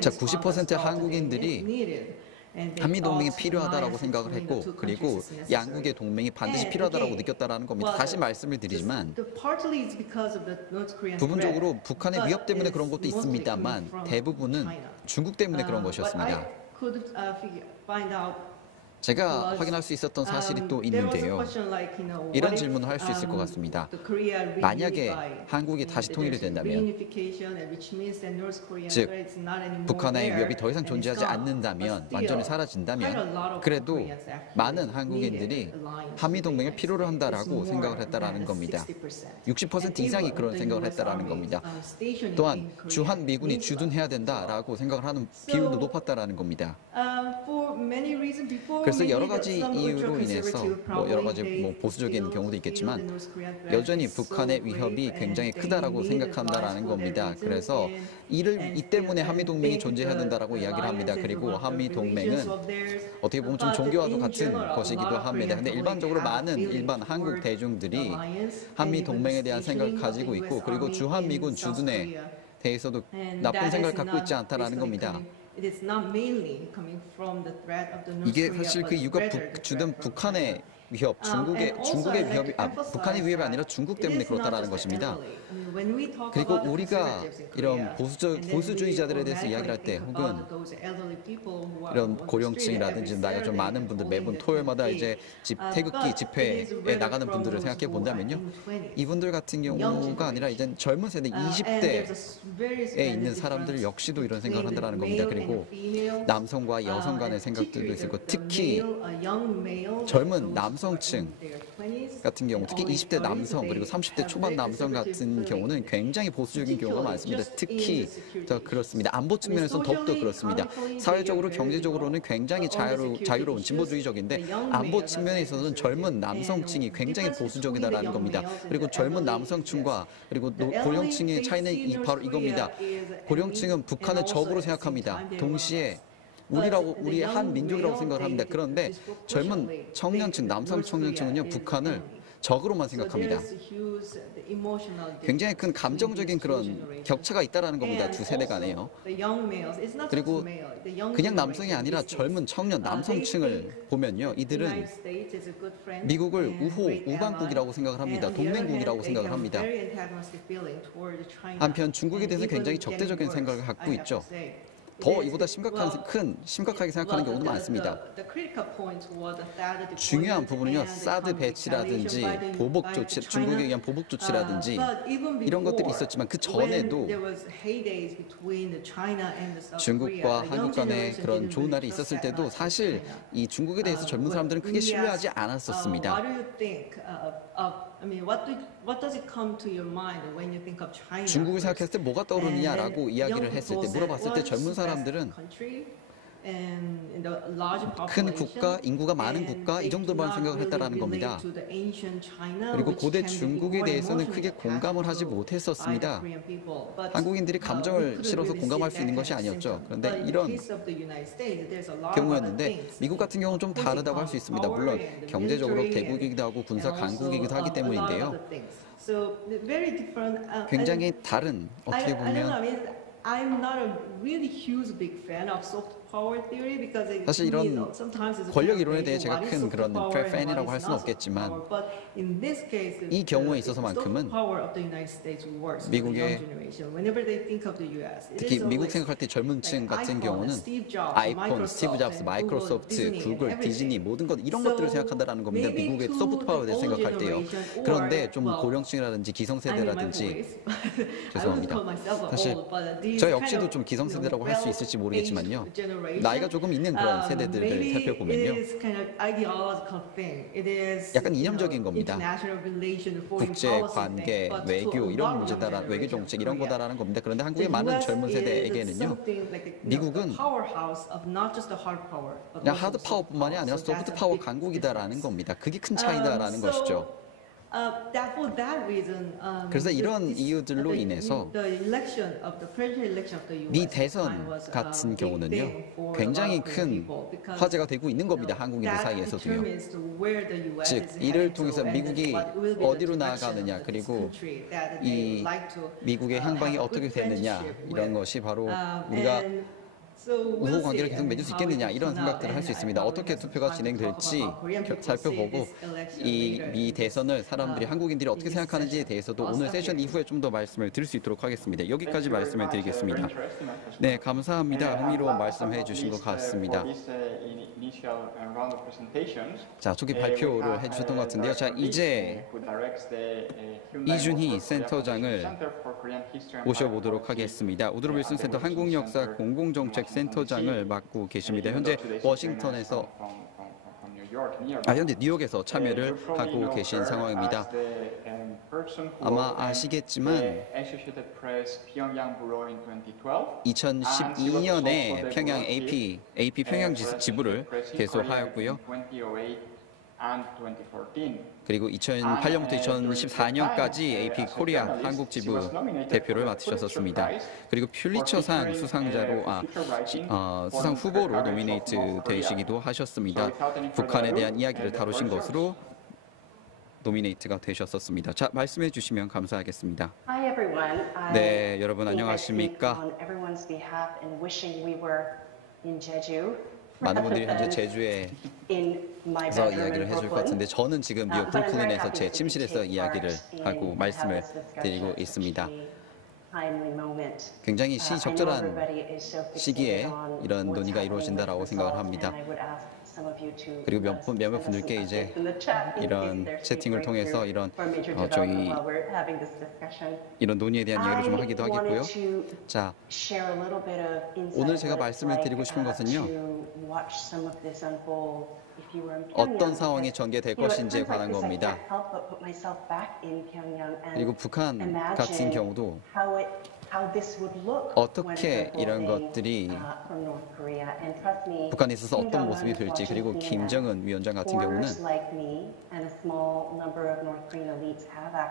자, 90%의 한국인들이 한미동맹이 필요하다고 생각을 했고, 그리고 양국의 동맹이 반드시 필요하다고 느꼈다는 겁니다. 다시 말씀을 드리지만 부분적으로 북한의 위협 때문에 그런 것도 있습니다만 대부분은 중국 때문에 그런 것이었습니다. 제가 확인할 수 있었던 사실이 또 있는데요. 이런 질문을 할 수 있을 것 같습니다. 만약에 한국이 다시 통일이 된다면, 즉 북한의 위협이 더 이상 존재하지 않는다면, 완전히 사라진다면, 그래도 많은 한국인들이 한미동맹을 필요로 한다라고 생각을 했다라는 겁니다. 60% 이상이 그런 생각을 했다라는 겁니다. 또한 주한미군이 주둔해야 된다라고 생각을 하는 비율도 높았다라는 겁니다. 그래서 여러 가지 이유로 인해서 여러 가지 보수적인 경우도 있겠지만 여전히 북한의 위협이 굉장히 크다라고 생각한다라는 겁니다. 그래서 이 때문에 한미 동맹이 존재해야 된다라고 이야기를 합니다. 그리고 한미 동맹은 어떻게 보면 좀 종교와도 같은 것이기도 합니다. 근데 일반적으로 많은 일반 한국 대중들이 한미 동맹에 대한 생각을 가지고 있고 그리고 주한미군 주둔에 대해서도 나쁜 생각을 갖고 있지 않다라는 겁니다. 이게 사실 그 이유가 주된 북한의 위협, 중국의 위협이 북한의 위협이 아니라 중국 때문에 그렇다라는 것입니다. 그리고 우리가 이런 보수주의자들에 대해서 이야기를 할 때 혹은 이런 고령층이라든지 나이가 좀 많은 분들 매번 토요일마다 이제 태극기 집회에 나가는 분들을 생각해 본다면요. 이분들 같은 경우가 아니라 이제 젊은 세대 20대에 있는 사람들 역시도 이런 생각을 한다는 겁니다. 그리고 남성과 여성 간의 생각들도 있고 특히 젊은 남성층 같은 경우 특히 20대 남성 그리고 30대 초반 남성 같은 경우는 굉장히 보수적인 경우가 많습니다. 특히 더 그렇습니다. 안보 측면에서는 더욱더 그렇습니다. 사회적으로 경제적으로는 굉장히 자유로운 진보주의적인데 안보 측면에 있어서는 젊은 남성층이 굉장히 보수적이다라는 겁니다. 그리고 젊은 남성층과 그리고 고령층의 차이는 바로 이겁니다. 고령층은 북한을 적으로 생각합니다. 동시에 우리의 한 민족이라고 생각을 합니다. 그런데 젊은 청년층, 남성 청년층은요, 북한을 적으로만 생각합니다. 굉장히 큰 감정적인 그런 격차가 있다라는 겁니다. 두 세대 간에요. 그리고 그냥 남성이 아니라 젊은 청년, 남성층을 보면요, 이들은 미국을 우방국이라고 생각을 합니다. 동맹국이라고 생각을 합니다. 한편 중국에 대해서 굉장히 적대적인 생각을 갖고 있죠. 더 이보다 심각하게 생각하는 경우도 많습니다. 중요한 부분은요, 사드 배치라든지 보복 조치, 중국에 의한 보복 조치라든지 이런 것들이 있었지만 그 전에도 중국과 한국 간의 그런 좋은 날이 있었을 때도 사실 이 중국에 대해서 젊은 사람들은 크게 신뢰하지 않았었습니다. 중국을 생각했을 때 뭐가 떠오르느냐라고 이야기를 했을 때 물어봤을 때 젊은 사람들은 큰 국가, 인구가 많은 국가 이 정도만 생각을 했다라는 겁니다. 그리고 고대 중국에 대해서는 크게 공감을 하지 못했었습니다. 한국인들이 감정을 실어서 공감할 수 있는 것이 아니었죠. 그런데 이런 경우였는데 미국 같은 경우는 좀 다르다고 할 수 있습니다. 물론 경제적으로 대국이기도 하고 군사 강국이기도 하기 때문인데요. 굉장히 다른 어떻게 보면 사실 이런 권력 이론에 대해 제가 큰 그런 팬이라고 할 수는 없겠지만 이 경우에 있어서만큼은 미국의 특히 미국 생각할 때 젊은 층 같은 경우는 아이폰, 스티브 잡스, 마이크로소프트, 구글, 디즈니 모든 것 이런 것들을 생각한다는 겁니다. 미국의 소프트 파워에 대해 생각할 때요. 그런데 좀 고령층이라든지 기성세대라든지 죄송합니다. 사실 저 역시도 좀 기성세대라고 할 수 있을지 모르겠지만요. 나이가 조금 있는 그런 세대들을 살펴보면요. 약간 이념적인 겁니다. 국제 관계, 외교 이런 문제다라는 외교 정책 이런 거다라는 겁니다. 그런데 한국의 많은 젊은 세대에게는요. 미국은 그냥 하드 파워뿐만이 아니라 소프트 파워 강국이다라는 겁니다. 그게 큰 차이다라는 것이죠. 그래서 이런 이유들로 인해서 미 대선 같은 경우는요, 굉장히 큰 화제가 되고 있는 겁니다. 한국인들 사이에서도요. 즉, 이를 통해서 미국이 어디로 나아가느냐, 그리고 이 미국의 향방이 어떻게 되느냐, 이런 것이 바로 우리가 우호 관계를 계속 맺을 수 있겠느냐 이런 생각들을 할 수 있습니다. 어떻게 투표가 진행될지 살펴보고 이 미 대선을 사람들이 한국인들이 어떻게 생각하는지에 대해서도 오늘 세션 이후에 좀 더 말씀을 드릴 수 있도록 하겠습니다. 여기까지 말씀을 드리겠습니다. 네, 감사합니다. 흥미로운 말씀해 주신 것 같습니다. 자, 초기 발표를 해주셨던 것 같은데요. 자, 이제 이준희 센터장을 모셔보도록 하겠습니다. 우드로 윌슨 센터 한국역사 공공정책 센터장을 맡고 계십니다. 현재 워싱턴에서 현재 뉴욕에서 참여를 하고 계신 상황입니다. 아마 아시겠지만 2012년에 평양 AP 평양 지부를 개소하였고요. 그리고 2008년부터 2014년까지 AP 코리아 한국 지부 대표를 맡으셨었습니다. 그리고 퓰리처상 수상자로 수상 후보로 노미네이트 되시기도 하셨습니다. 북한에 대한 이야기를 다루신 것으로 노미네이트가 되셨었습니다. 자, 말씀해 주시면 감사하겠습니다. Hi everyone. 네, 여러분 안녕하십니까? On everyone's behalf and wishing we were in Jeju. 많은 분들이 현재 제주에서 이야기를 해줄 것 같은데 저는 지금 뉴욕 브루클린에서 제 침실에서 이야기를 하고 말씀을 드리고 있습니다. 굉장히 시적절한 시기에 이런 논의가 이루어진다라고 생각을 합니다. 그리고 몇몇 분들께 이제 이런 채팅을 통해서 저희 이런 논의에 대한 이야기를 좀 하기도 하겠고요. 자, 오늘 제가 말씀을 드리고 싶은 것은요. 어떤 상황이 전개될 것인지에 관한 겁니다. 그리고 북한 같은 경우도 어떻게 이런 것들이 북한에 있어서 어떤 모습이 될지, 그리고 김정은 위원장 같은 경우는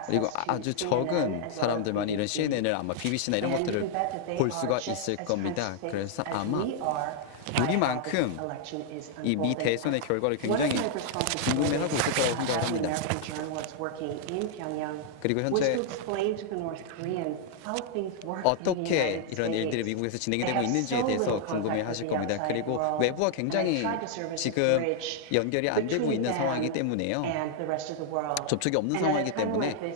그리고 아주 적은 사람들만이 이런 CNN을 아마 BBC나 이런 것들을 볼 수가 있을 겁니다. 그래서 아마 우리만큼 이 미 대선의 결과를 굉장히 궁금해하고 있을 거라고 생각을 합니다. 그리고 현재 어떻게 이런 일들이 미국에서 진행이 되고 있는지에 대해서 궁금해하실 겁니다. 그리고 외부와 굉장히 지금 연결이 안 되고 있는 상황이기 때문에요. 접촉이 없는 상황이기 때문에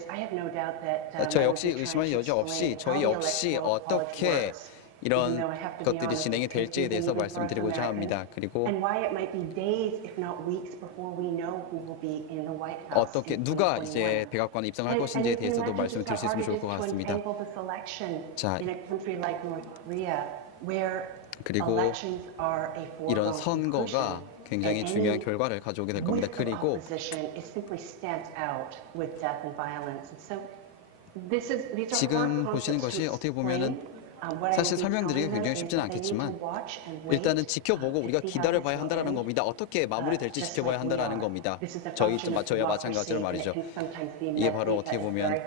저 역시 의심할 여지 없이 저희 역시 어떻게 이런 것들이 진행이 될지에 대해서 말씀드리고자 합니다. 그리고 어떻게 누가 이제 백악관에 입성할 것인지에 대해서도 말씀을 드릴 수 있으면 좋을 것 같습니다. 자, 그리고 이런 선거가 굉장히 중요한 결과를 가져오게 될 겁니다. 그리고 지금 보시는 것이 어떻게 보면은 사실 설명드리기 굉장히 쉽지는 않겠지만 일단은 지켜보고 우리가 기다려봐야 한다는 겁니다. 어떻게 마무리될지 지켜봐야 한다는 겁니다. 저희와 마찬가지로 말이죠. 이게 바로 어떻게 보면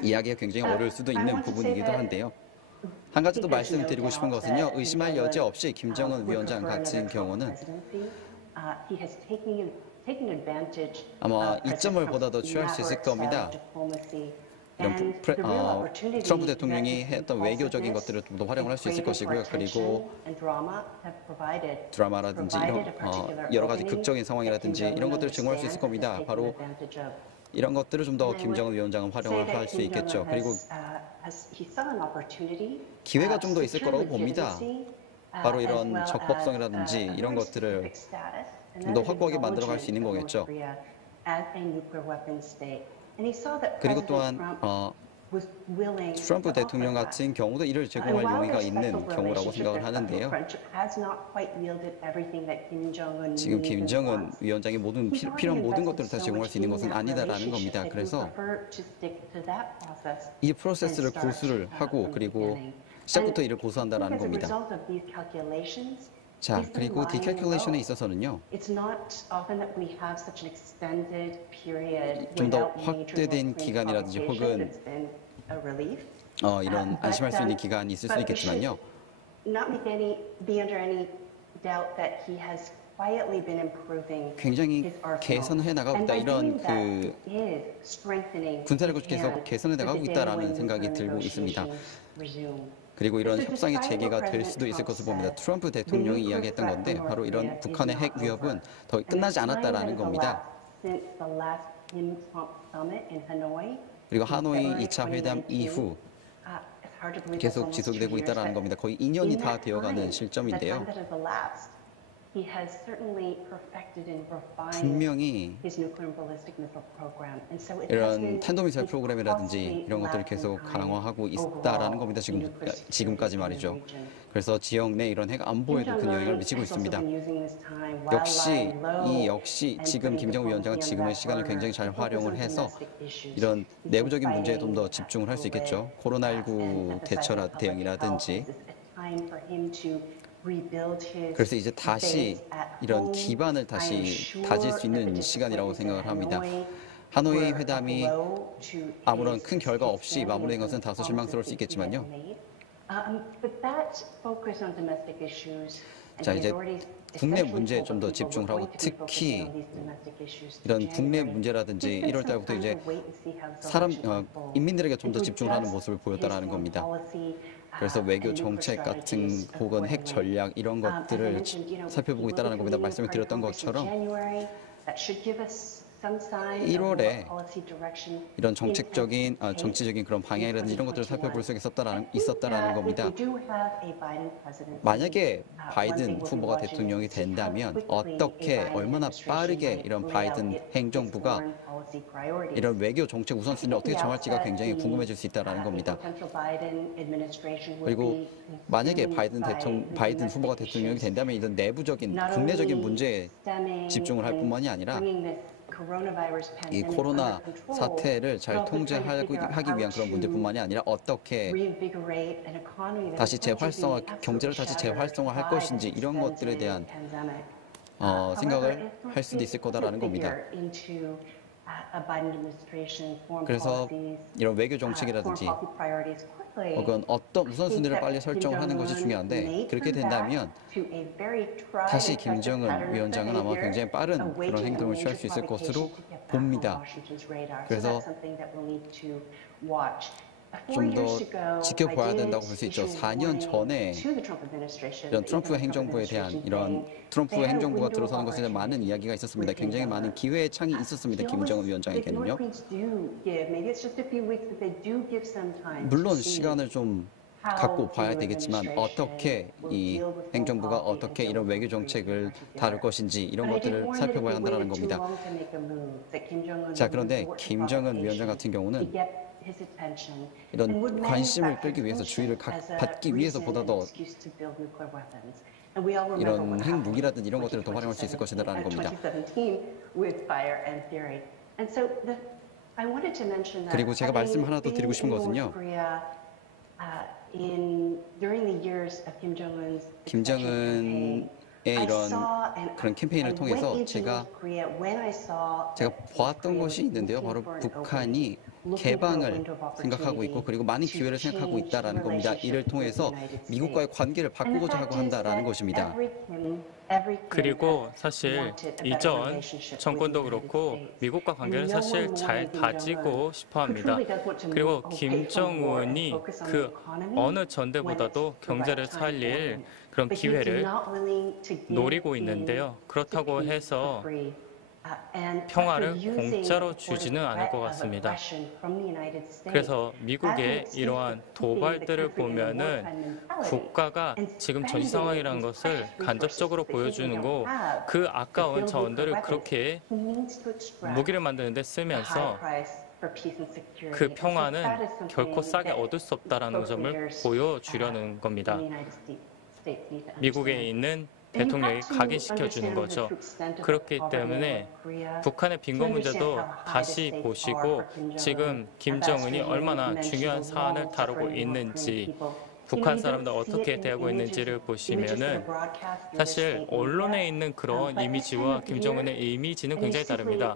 이야기가 굉장히 어려울 수도 있는 부분이기도 한데요. 한 가지 더 말씀드리고 싶은 것은요. 의심할 여지 없이 김정은 위원장 같은 경우는 아마 이점을 보다 더 취할 수 있을 겁니다. 이런 트럼프 대통령이 했던 외교적인 것들을 좀 더 활용을 할 수 있을 것이고요. 그리고 드라마라든지 이런 여러 가지 극적인 상황이라든지 이런 것들을 증언할 수 있을 겁니다. 바로 이런 것들을 좀 더 김정은 위원장은 활용을 할 수 있겠죠. 그리고 기회가 좀 더 있을 거라고 봅니다. 바로 이런 적법성이라든지 이런 것들을 좀 더 확고하게 만들어갈 수 있는 거겠죠. 그리고 또한 트럼프 대통령 같은 경우도 이를 제공할 용의가 있는 경우라고 생각을 하는데요. 지금 김정은 위원장이 필요한 모든 것들을 다 제공할 수 있는 것은 아니다라는 겁니다. 그래서 이 프로세스를 고수를 하고 그리고 시작부터 이를 고수한다라는 겁니다. 자, 그리고 디캘큘레이션에 있어서는요. 좀 더 확대된 기간이라든지 혹은 이런 안심할 수 있는 기간이 있을 수 있겠지만요. 굉장히 개선해 나가고 있다. 이런 군사력을 계속 개선해 나가고 있다라는 생각이 들고 있습니다. 그리고 이런 협상이 재개가 될 수도 있을 것으로 봅니다. 트럼프 대통령이 이야기했던 건데 바로 이런 북한의 핵 위협은 더 끝나지 않았다라는 겁니다. 그리고 하노이 2차 회담 이후 계속 지속되고 있다는 겁니다. 거의 2년이 다 되어가는 실점인데요. he has certainly perfected and refined 분명히 his nuclear and ballistic missile program. And so it has 이런 been 탄도미사일 프로그램이라든지 이런 것들을 계속 강화하고 있다라는 겁니다. 지금까지 말이죠. 그래서 지역 내 이런 핵 안보에도 큰 영향을 미치고 있습니다. 역시 지금 김정은 위원장은 지금의 시간을 굉장히 잘 활용을 해서 이런 내부적인 문제에 좀 더 집중을 할 수 있겠죠. 코로나19 대응이라든지. 그래서 이제 다시 이런 기반을 다시 다질 수 있는 시간이라고 생각을 합니다. 하노이 회담이 아무런 큰 결과 없이 마무리된 것은 다소 실망스러울 수 있겠지만요. 자, 이제 국내 문제에 좀 더 집중을 하고 특히 이런 국내 문제라든지 1월 달부터 이제 인민들에게 좀 더 집중을 하는 모습을 보였다라는 겁니다. 그래서 외교 정책 같은 혹은 핵 전략 이런 것들을 살펴보고 있다는 겁니다. 말씀을 드렸던 것처럼 1월에 이런 정치적인 그런 방향이라든지 이런 것들을 살펴볼 수 있었다라는 겁니다. 만약에 바이든 후보가 대통령이 된다면 얼마나 빠르게 이런 바이든 행정부가 이런 외교 정책 우선순위를 어떻게 정할지가 굉장히 궁금해질 수 있다는 겁니다. 그리고 만약에 바이든 후보가 대통령이 된다면 이런 국내적인 문제에 집중을 할 뿐만이 아니라 이 코로나 사태를 잘 통제하기 위한 그런 문제뿐만이 아니라 어떻게 다시 경제를 다시 재활성화할 것인지 이런 것들에 대한 생각을 할 수도 있을 거다라는 겁니다. 그래서 이런 외교 정책이라든지 혹은 어떤 우선순위를 빨리 설정하는 것이 중요한데 그렇게 된다면 다시 김정은 위원장은 아마 굉장히 빠른 그런 행동을 취할 수 있을 것으로 봅니다. 그래서 좀 더 지켜봐야 된다고 볼 수 있죠. 4년 전에 이런 트럼프 행정부에 대한 트럼프 행정부가 들어서는 것에 대한 많은 이야기가 있었습니다. 굉장히 많은 기회의 창이 있었습니다. 김정은 위원장에게는요. 물론 시간을 좀 갖고 봐야 되겠지만 어떻게 이 행정부가 어떻게 이런 외교 정책을 다룰 것인지 이런 것들을 살펴봐야 한다는 겁니다. 자, 그런데 김정은 위원장 같은 경우는 이런 관심을 끌기 위해서 주의를 받기 위해서보다도 이런 핵무기라든지 이런 것들을 더 활용할 수 있을 것이라는 겁니다. 그리고 제가 말씀 하나 더 드리고 싶은 것은요. 김정은의 이런 그런 캠페인을 통해서 제가 보았던 것이 있는데요. 바로 북한이 개방을 생각하고 있고 그리고 많은 기회를 생각하고 있다는 겁니다. 이를 통해서 미국과의 관계를 바꾸고자 하고 한다는 것입니다. 그리고 사실 이전 정권도 그렇고 미국과 관계를 사실 잘 다지고 싶어 합니다. 그리고 김정은이 그 어느 전대보다도 경제를 살릴 그런 기회를 노리고 있는데요. 그렇다고 해서 평화를 공짜로 주지는 않을 것 같습니다. 그래서 미국의 이러한 도발들을 보면은 국가가 지금 전시 상황이라는 것을 간접적으로 보여주는 거, 그 아까운 자원들을 그렇게 무기를 만드는 데 쓰면서 그 평화는 결코 싸게 얻을 수 없다는 점을 보여주려는 겁니다. 미국에 있는 대통령이 각인시켜주는 거죠. 그렇기 때문에 북한의 빈곤 문제도 다시 보시고 지금 김정은이 얼마나 중요한 사안을 다루고 있는지 북한 사람들 어떻게 대하고 있는지를 보시면은 사실 언론에 있는 그런 이미지와 김정은의 이미지는 굉장히 다릅니다.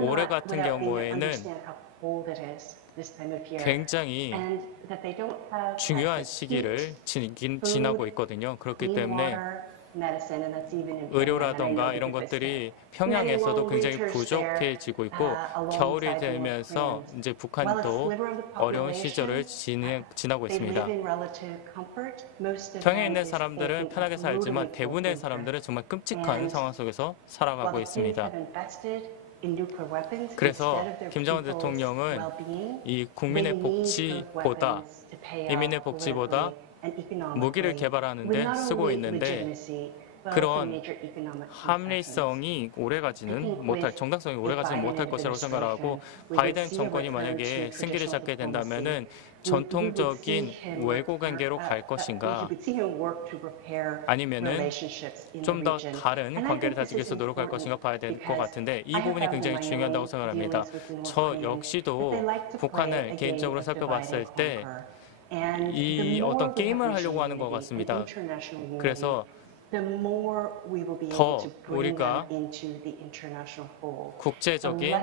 올해 같은 경우에는 굉장히 중요한 시기를 지나고 있거든요. 그렇기 때문에 의료라던가 이런 것들이 평양에서도 굉장히 부족해지고 있고 겨울이 되면서 이제 북한도 어려운 시절을 지나고 있습니다. 평양에 있는 사람들은 편하게 살지만 대부분의 사람들은 정말 끔찍한 상황 속에서 살아가고 있습니다. 그래서 김정은 대통령은 이 국민의 복지보다 인민의 복지보다 무기를 개발하는 데 쓰고 있는데 그런 합리성이 오래가지는 못할, 정당성이 오래가지는 못할 것이라고 생각하고, 바이든 정권이 만약에 승기를 잡게 된다면은 전통적인 외교 관계로 갈 것인가, 아니면은 좀 더 다른 관계를 다지기 위해서 노력할 것인가 봐야 될 것 같은데, 이 부분이 굉장히 중요하다고 생각합니다. 저 역시도 북한을 개인적으로 살펴봤을 때 이 어떤 게임을 하려고 하는 것 같습니다. 그래서 더 우리가 국제적인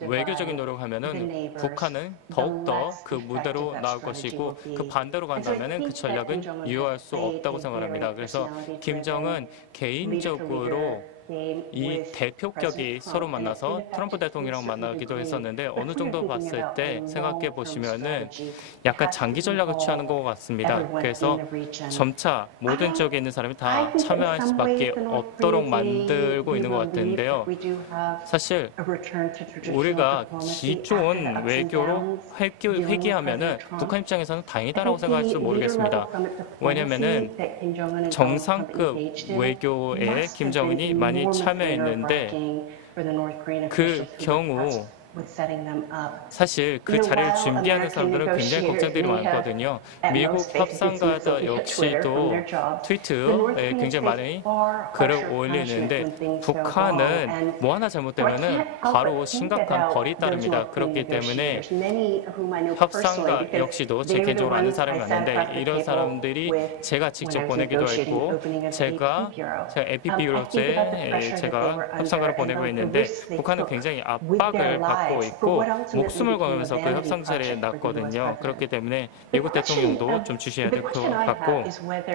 외교적인 노력을 하면은 북한은 더욱더 그 무대로 나올 것이고, 그 반대로 간다면은 그 전략은 유효할 수 없다고 생각합니다. 그래서 김정은 개인적으로 이 대표격이 서로 만나서 트럼프 대통령이랑 만나기도 했었는데, 어느 정도 봤을 때 생각해 보시면은 약간 장기 전략을 취하는 것 같습니다. 그래서 점차 모든 지역에 있는 사람이 다 참여할 수밖에 없도록 만들고 있는 것 같은데요. 사실 우리가 기존 외교로 회귀하면은 북한 입장에서는 다행이다라고 생각할지 모르겠습니다. 왜냐면은 정상급 외교에 김정은이 많이 참여했는데, 그 경우 사실 그 자리를 준비하는 사람들은 굉장히 걱정들이 많거든요. 미국 협상가들 역시도 트위터에 굉장히 많이 글을 올리는데, 북한은 뭐 하나 잘못되면은 바로 심각한 벌이 따릅니다. 그렇기 때문에 협상가 역시도 제 개인적으로 아는 사람이 많은데, 이런 사람들이 제가 직접 보내기도 했고, 제가 APP 유럽에 제가 협상가를 보내고 있는데, 북한은 굉장히 압박을 받고 있고 목숨을 걸면서 그 협상 자리에 났거든요. 그렇기 때문에 미국 대통령도 좀 주시해야 될 것 같고,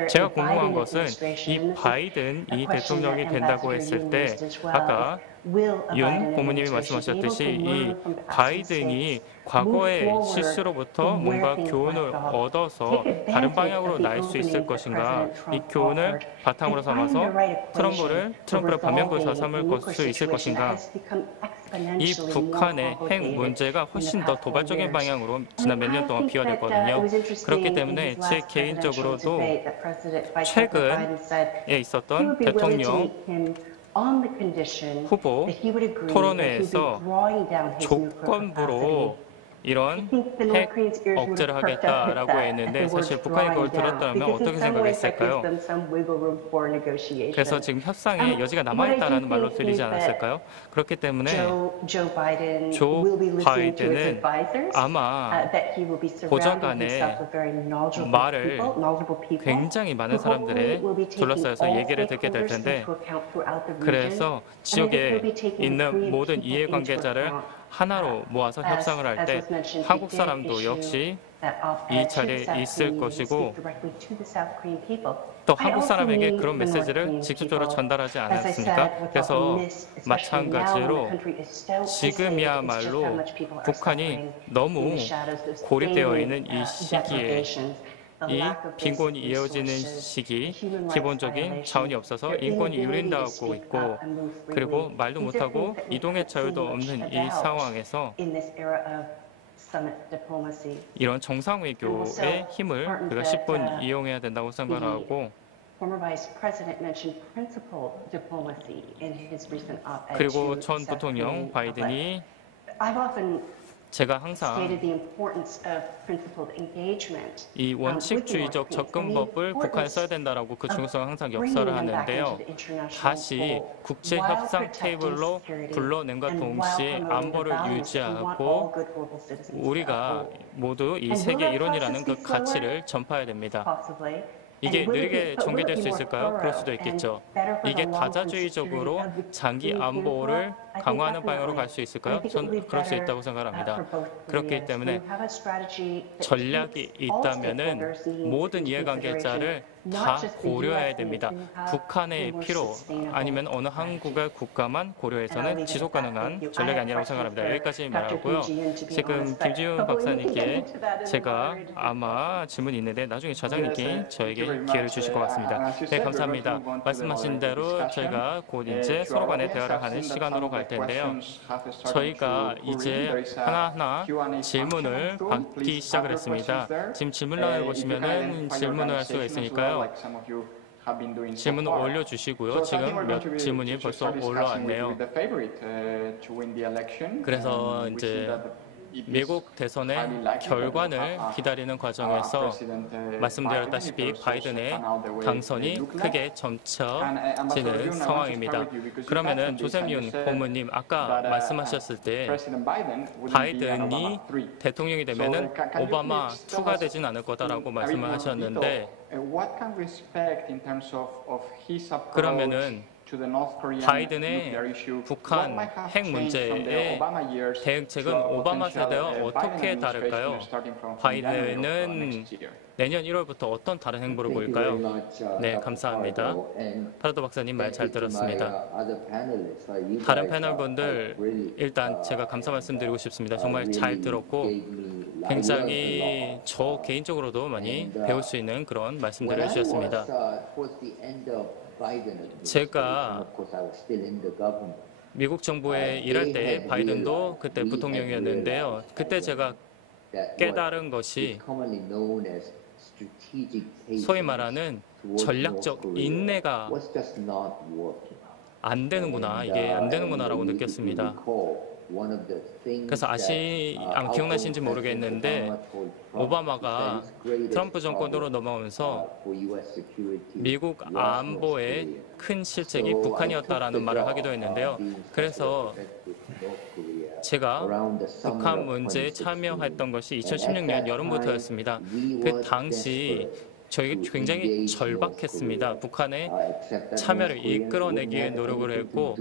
제가 궁금한 것은 이 바이든 이 대통령이 된다고 했을 때, 아까 윤 고모님이 말씀하셨듯이 이 바이든이 과거의 실수로부터 뭔가 교훈을 얻어서 다른 방향으로 날 수 있을 것인가, 이 교훈을 바탕으로 삼아서 트럼프를 반면교사 삼을 수 있을 것인가, 이 북한의 핵 문제가 훨씬 더 도발적인 방향으로 지난 몇 년 동안 비화됐거든요. 그렇기 때문에 제 개인적으로도 최근에 있었던 대통령 후보 토론회에서 조건부로 이런 핵 억제를 하겠다라고 했는데, 사실 북한이 그걸 들었다면 어떻게 생각했을까요? 그래서 지금 협상에 여지가 남아있다라는 말로 들리지 않았을까요? 그렇기 때문에 조 바이든은 아마 보좌관의 말을 굉장히 많은 사람들의 둘러싸여서 얘기를 듣게 될 텐데, 그래서 지역에 있는 모든 이해관계자를 하나로 모아서 협상을 할 때 한국 사람도 역시 이 자리에 있을 것이고, 또 한국 사람에게 그런 메시지를 직접적으로 전달하지 않았습니까? 그래서 마찬가지로 지금이야말로 북한이 너무 고립되어 있는 이 시기에, 이 빈곤이 이어지는 시기, 기본적인 자원이 없어서 인권이 유린당하고 있고, 그리고 말도 못하고 이동의 자유도 없는 이 상황에서 이런 정상 외교의 힘을 우리가 10분 이용해야 된다고 생각하고, 그리고 전 부통령 바이든이 제가 항상 이 원칙주의적 접근법을 북한에 써야 된다라고 그 중요성을 항상 역설을 하는데요. 다시 국제 협상 테이블로 불러낸과 동시에 안보를 유지하고 우리가 모두 이 세계 이론이라는 그 가치를 전파해야 됩니다. 이게 느리게 전개될 수 있을까요? 그럴 수도 있겠죠. 이게 다자주의적으로 장기 안보를 강화하는 방향으로 갈 수 있을까요? 전 그럴 수 있다고 생각합니다. 그렇기 때문에 전략이 있다면은 모든 이해관계자를 다 고려해야 됩니다. 북한의 필요 아니면 어느 한국의 국가만 고려해서는 지속 가능한 전략이 아니라고 생각합니다. 여기까지 말하고요. 지금 김지훈 박사님께 제가 아마 질문이 있는데 나중에 좌장님께 저에게 기회를 주실 것 같습니다. 네, 감사합니다. 말씀하신 대로 저희가 곧 이제 서로 간의 대화를 하는 시간으로 갈 텐데요. 저희가 이제 하나하나 질문을 받기 시작을 했습니다. 지금 질문란을 보시면은 질문을 할 수가 있으니까요. 질문을 올려주시고요. 지금 몇 질문이 벌써 올라왔네요. 그래서 이제 미국 대선의 결과를 기다리는 과정에서 말씀드렸다시피 바이든의 당선이 크게 점쳐지는 상황입니다. 그러면은 조셉윤 고문님 아까 말씀하셨을 때 바이든이 대통령이 되면은 오바마 2가 되진 않을 거다라고 말씀을 하셨는데 그러면은 바이든의 북한 핵 문제의 대응책은 오바마 세대와 어떻게 다를까요? 바이든은 내년 1월부터 어떤 다른 행보를 보일까요? 네, 감사합니다. 파라도 박사님 말 잘 들었습니다. 다른 패널분들 일단 제가 감사 말씀드리고 싶습니다. 정말 잘 들었고 굉장히 저 개인적으로도 많이 배울 수 있는 그런 말씀들을 해주셨습니다. 제가 미국 정부에 일할 때 바이든도 그때 부통령이었는데요. 그때 제가 깨달은 것이 소위 말하는 전략적 인내가 안 되는구나, 이게 안 되는구나라고 느꼈습니다. 그래서 기억나시는지 모르겠는데 오바마가 트럼프 정권으로 넘어오면서 미국 안보의 큰 실책이 북한이었다라는 말을 하기도 했는데요. 그래서 제가 북한 문제에 참여했던 것이 2016년 여름부터였습니다. 그 당시 저희 굉장히 절박했습니다. 북한의 참여를 이끌어내기 위해 노력을 했고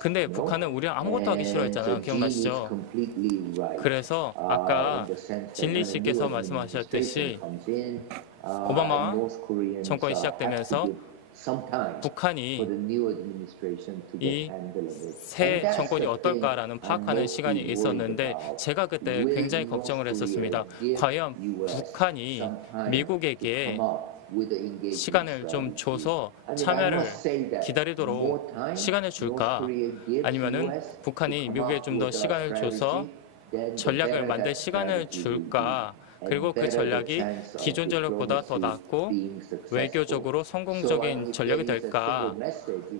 근데 북한은 우리랑 아무것도 하기 싫어했잖아요. 기억나시죠? 그래서 아까 진리 씨께서 말씀하셨듯이 오바마 정권이 시작되면서 북한이 이 새 정권이 어떨까라는 파악하는 시간이 있었는데 제가 그때 굉장히 걱정을 했었습니다. 과연 북한이 미국에게 시간을 좀 줘서 참여를 기다리도록 시간을 줄까? 아니면은 북한이 미국에 좀 더 시간을 줘서 전략을 만들 시간을 줄까? 그리고 그 전략이 기존 전략보다 더 낫고 외교적으로 성공적인 전략이 될까?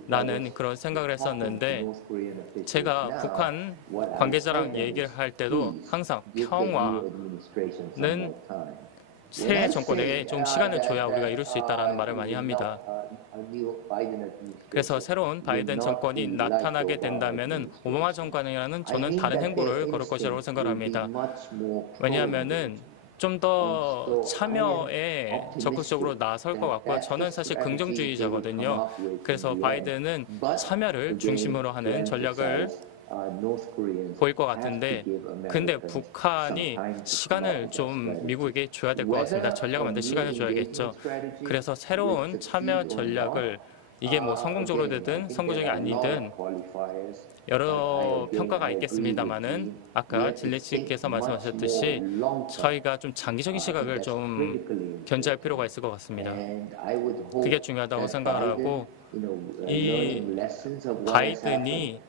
나는 그런 생각을 했었는데 제가 북한 관계자랑 얘기를 할 때도 항상 평화는 새 정권에게 좀 시간을 줘야 우리가 이룰 수 있다는 말을 많이 합니다. 그래서 새로운 바이든 정권이 나타나게 된다면 오바마 정권이라는 저는 다른 행보를 걸을 것이라고 생각합니다. 왜냐하면 좀 더 참여에 적극적으로 나설 것 같고요. 저는 사실 긍정주의자거든요. 그래서 바이든은 참여를 중심으로 하는 전략을 보일 것 같은데 근데 북한이 시간을 좀 미국에게 줘야 될 것 같습니다. 전략을 만들 시간을 줘야겠죠. 그래서 새로운 참여 전략을 이게 뭐 성공적으로 되든 성공적이 아니든 여러 평가가 있겠습니다만은 아까 진리 씨께서 말씀하셨듯이 저희가 좀 장기적인 시각을 좀 견지할 필요가 있을 것 같습니다. 그게 중요하다고 생각을 하고 이 바이든이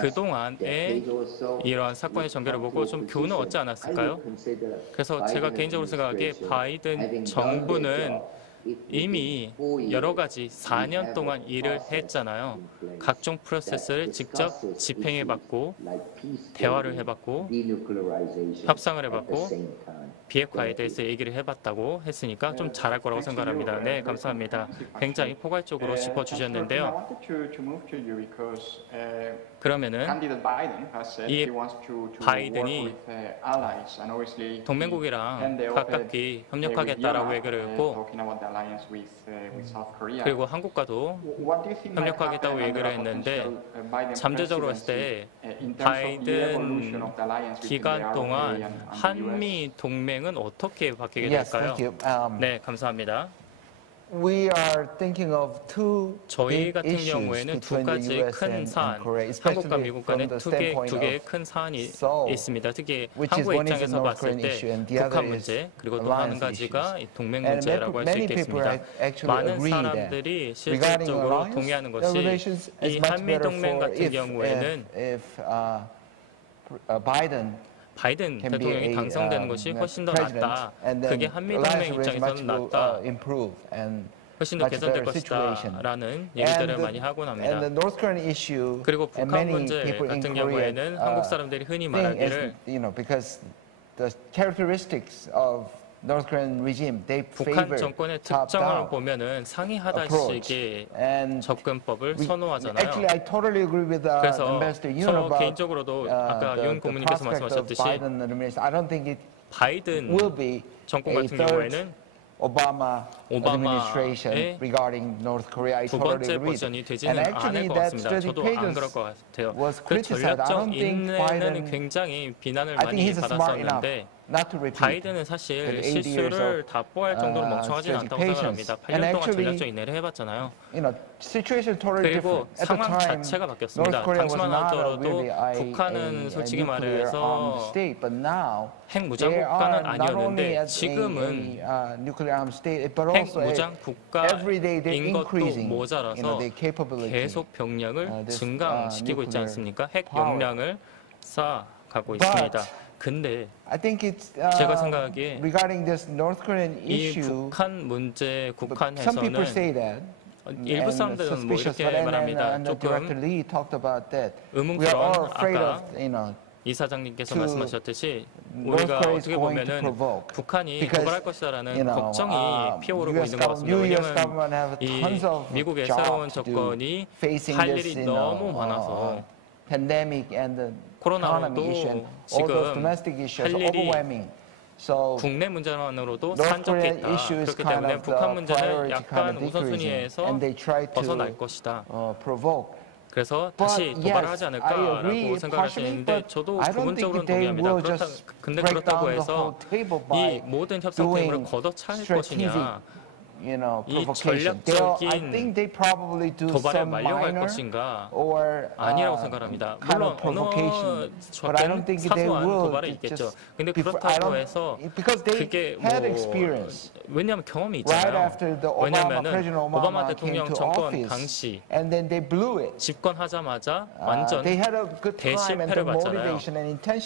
그동안의 이러한 사건의 전개를 보고 좀 교훈을 얻지 않았을까요? 그래서 제가 개인적으로 생각하기에 바이든 정부는 이미 여러 가지 4년 동안 일을 했잖아요. 각종 프로세스를 직접 집행해봤고 대화를 해봤고 협상을 해봤고 비핵화에 대해서 얘기를 해봤다고 했으니까 좀 잘할 거라고 생각합니다. 네, 감사합니다. 굉장히 포괄적으로 짚어주셨는데요. 그러면은 이 바이든이 동맹국이랑 가깝게 협력하겠다라고 얘기를 했고 그리고 한국과도 협력하겠다고 얘기를 했는데 잠재적으로 봤을 때 바이든 기간 동안 한미 동맹은 어떻게 바뀌게 될까요? 네, 감사합니다. 저희 같은 경우에는 두 가지 큰 사안, 한국과 미국 간에 두 개의 큰 사안이 있습니다. 특히 한국의 입장에서 봤을 때 북한 문제, 그리고 또 한 가지가 동맹 문제라고 할 수 있겠습니다. 많은 사람들이 실질적으로 동의하는 것이 이 한미 동맹 같은 경우에는 바이든 대통령이 당선되는 것이 훨씬 더 낫다. 그게 한미 동맹 입장에서는 낫다. 훨씬 더 개선될 것이다라는 얘기들을 많이 하곤 합니다. 그리고 북한 문제 같은 경우에는 한국 사람들이 흔히 말하기를 북한 정권의 특정을 보면은 상이하다시기 접근법을 선호하잖아요. 그래서 저는 개인적으로도 아까 윤 고문님께서 말씀하셨듯이 바이든 정권 같은 경우에는 오바마의 두 번째 버전이 되지는 않을 것 같습니다. 저도 안 그럴 것 같아요. 그 전략적 인내는 굉장히 비난을 많이 받았었는데 바이든은 사실 실수를 다 뽀할 정도로 멍청하지는 않다고 생각합니다. 8년 동안 전략적 인내를 해봤잖아요. 그리고 상황 자체가 바뀌었습니다. 당시만 하더라도 북한은 솔직히 말해서 핵무장 국가는 아니었는데 지금은 핵무장 국가인 것도 모자라서 계속 병력을 증강시키고 있지 않습니까? 핵 역량을 쌓아가고 있습니다. 근데 제가 생각하기에 이 북한 문제 국한에서는 일부 사람들은 뭐 이렇게 말합니다. 조금 의문처럼 아까 이 사장님께서 말씀하셨듯이 우리가 어떻게 보면은 북한이 도발할 것이라는 걱정이 피어오르고 있는 것 같습니다. 왜냐하면 이 미국의 새로운 정권이 할 일이 너무 많아서 코로나도 지금 할 일이 국내 문제만으로도 산적해 있다. 그렇기 때문에 북한 문제는 약간 우선순위에서 벗어날 것이다. 그래서 다시 도발을 하지 않을까라고 생각하시는데 저도 부분적으로는 동의합니다. 근데 그렇다고 해서 이 모든 협상 테이블을 걷어차일 것이냐, 이 전략적인 도발에 말려갈 것인가 아니라고 생각합니다. 물론 어느 적게는 사소한 도발이 있겠죠. 근데 그렇다고 해서 그게 뭐 왜냐하면 경험이 있잖아요. 왜냐하면은 오바마 대통령 정권 당시 집권하자마자 완전 대실패를 봤잖아요.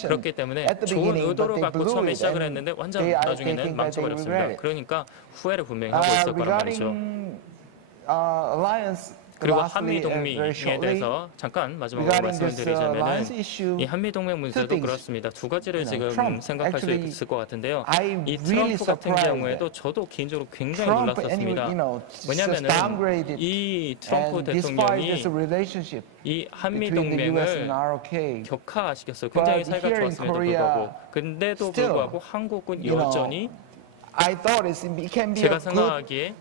그렇기 때문에 좋은 의도를 갖고 처음에 시작을 했는데 완전 나중에는 망쳐버렸습니다. 그러니까 후회를 분명히 하고 있을 거란 말이죠. 그리고 한미동맹에 대해서 잠깐 마지막으로 말씀을 드리자면 이 한미동맹 문제도 그렇습니다. 두 가지를 지금 생각할 수 있을 것 같은데요. 이 트럼프 같은 경우에도 저도 개인적으로 굉장히 놀랐었습니다. 왜냐하면 이 트럼프 대통령이 이 한미동맹을 격화시켰어요. 굉장히 사이가 좋았음에도 불구하고. 근데도 불구하고 한국은 여전히 제가 생각하기에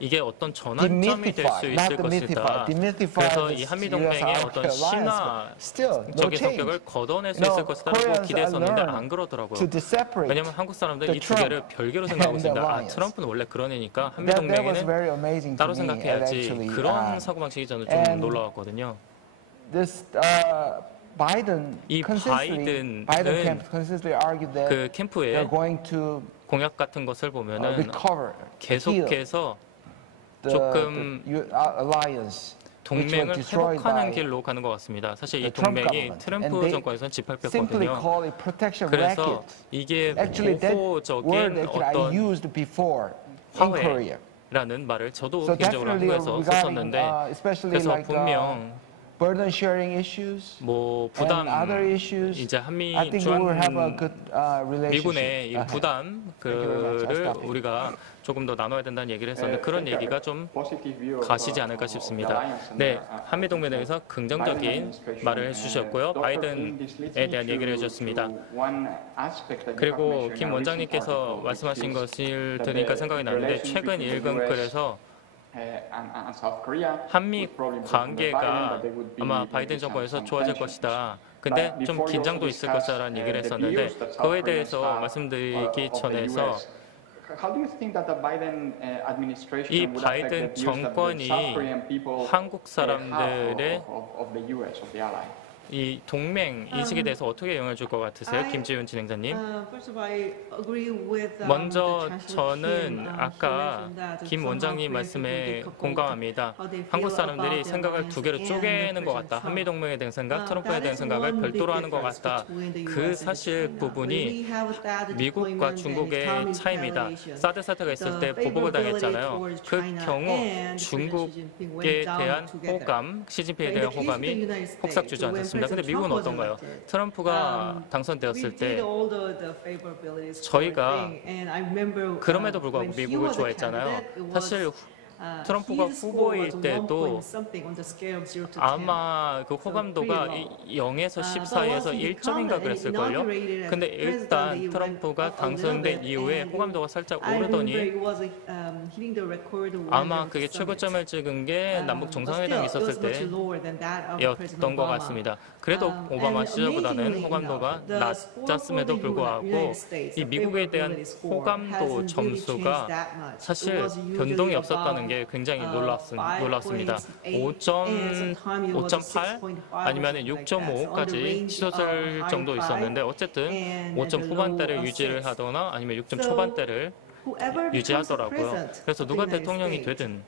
이게 어떤 전환점이 될 수 있을 것이다. 그래서 이 한미동맹의 어떤 신화적인 성격을 걷어낼 수 있을 것이다라고 기대했었는데 안 그러더라고요. 왜냐하면 한국 사람들은 이 두 개를 별개로 생각하고 있습니다. 아, 트럼프는 원래 그런 애니까 한미동맹에는 따로 생각해야지. 그런 사고방식이 저는 좀 놀라웠거든요. 이 바이든은 그 캠프에 공약 같은 것을 보면은 계속해서 조금 동맹을 회복하는 길로 가는 것 같습니다. 사실 이 동맹이 트럼프 정권에서는 짓밟혔거든요. 그래서 이게 보호적인 어떤 화해라는 말을 저도 개인적으로 한국에서 썼었는데 그래서 분명 뭐 부담 이제 한미 미군의 이 부담을 우리가 조금 더 나눠야 된다는 얘기를 했었는데 그런 얘기가 좀 가시지 않을까 싶습니다. 네, 한미 동맹에 대해서 긍정적인 말을 해주셨고요. 바이든에 대한 얘기를 해주셨습니다. 그리고 김 원장님께서 말씀하신 것을 들으니까 생각이 나는데 최근 읽은 글에서 한미 관계가 아마 바이든 정권에서 좋아질 것이다. 근데 좀 긴장도 있을 것이라는 얘기를 했었는데 그거에 대해서 말씀드리기 전에서 이 바이든 정권이 한국 사람들의 이 동맹 인식에 대해서 어떻게 영향을 줄 것 같으세요? 김지윤 진행자님. 먼저 저는 아까 김 원장님 말씀에 공감합니다. 한국 사람들이 생각을 두 개로 쪼개는 것 같다. 한미동맹에 대한 생각, 트럼프에 대한 생각을 별도로 하는 것 같다. 그 사실 부분이 미국과 중국의 차이입니다. 사드 사태가 있을 때 보복을 당했잖아요. 그 경우 중국에 대한 호감, 시진핑에 대한 호감이 폭삭 주저앉았습니다. 근데 미국은 어떤가요? 트럼프가 당선되었을 때 저희가 그럼에도 불구하고 미국을 좋아했잖아요. 사실 트럼프가 후보일 때도 아마 그 호감도가 0에서 10 사이에서 1점인가 그랬을걸요. 근데 일단 트럼프가 당선된 이후에 호감도가 살짝 오르더니 아마 그게 최고점을 찍은 게 남북 정상회담이 있었을 때였던 것 같습니다. 그래도 오바마 시절보다는 호감도가 낮았음에도 불구하고 이 미국에 대한 호감도 점수가 사실 변동이 없었다는 게 굉장히 놀랐습니다. 5.8 아니면 6.5까지 치솟을 정도 있었는데 어쨌든 5점 후반대를 유지를 하거나 아니면 6점 초반대를 유지하더라고요. 그래서 누가 대통령이 되든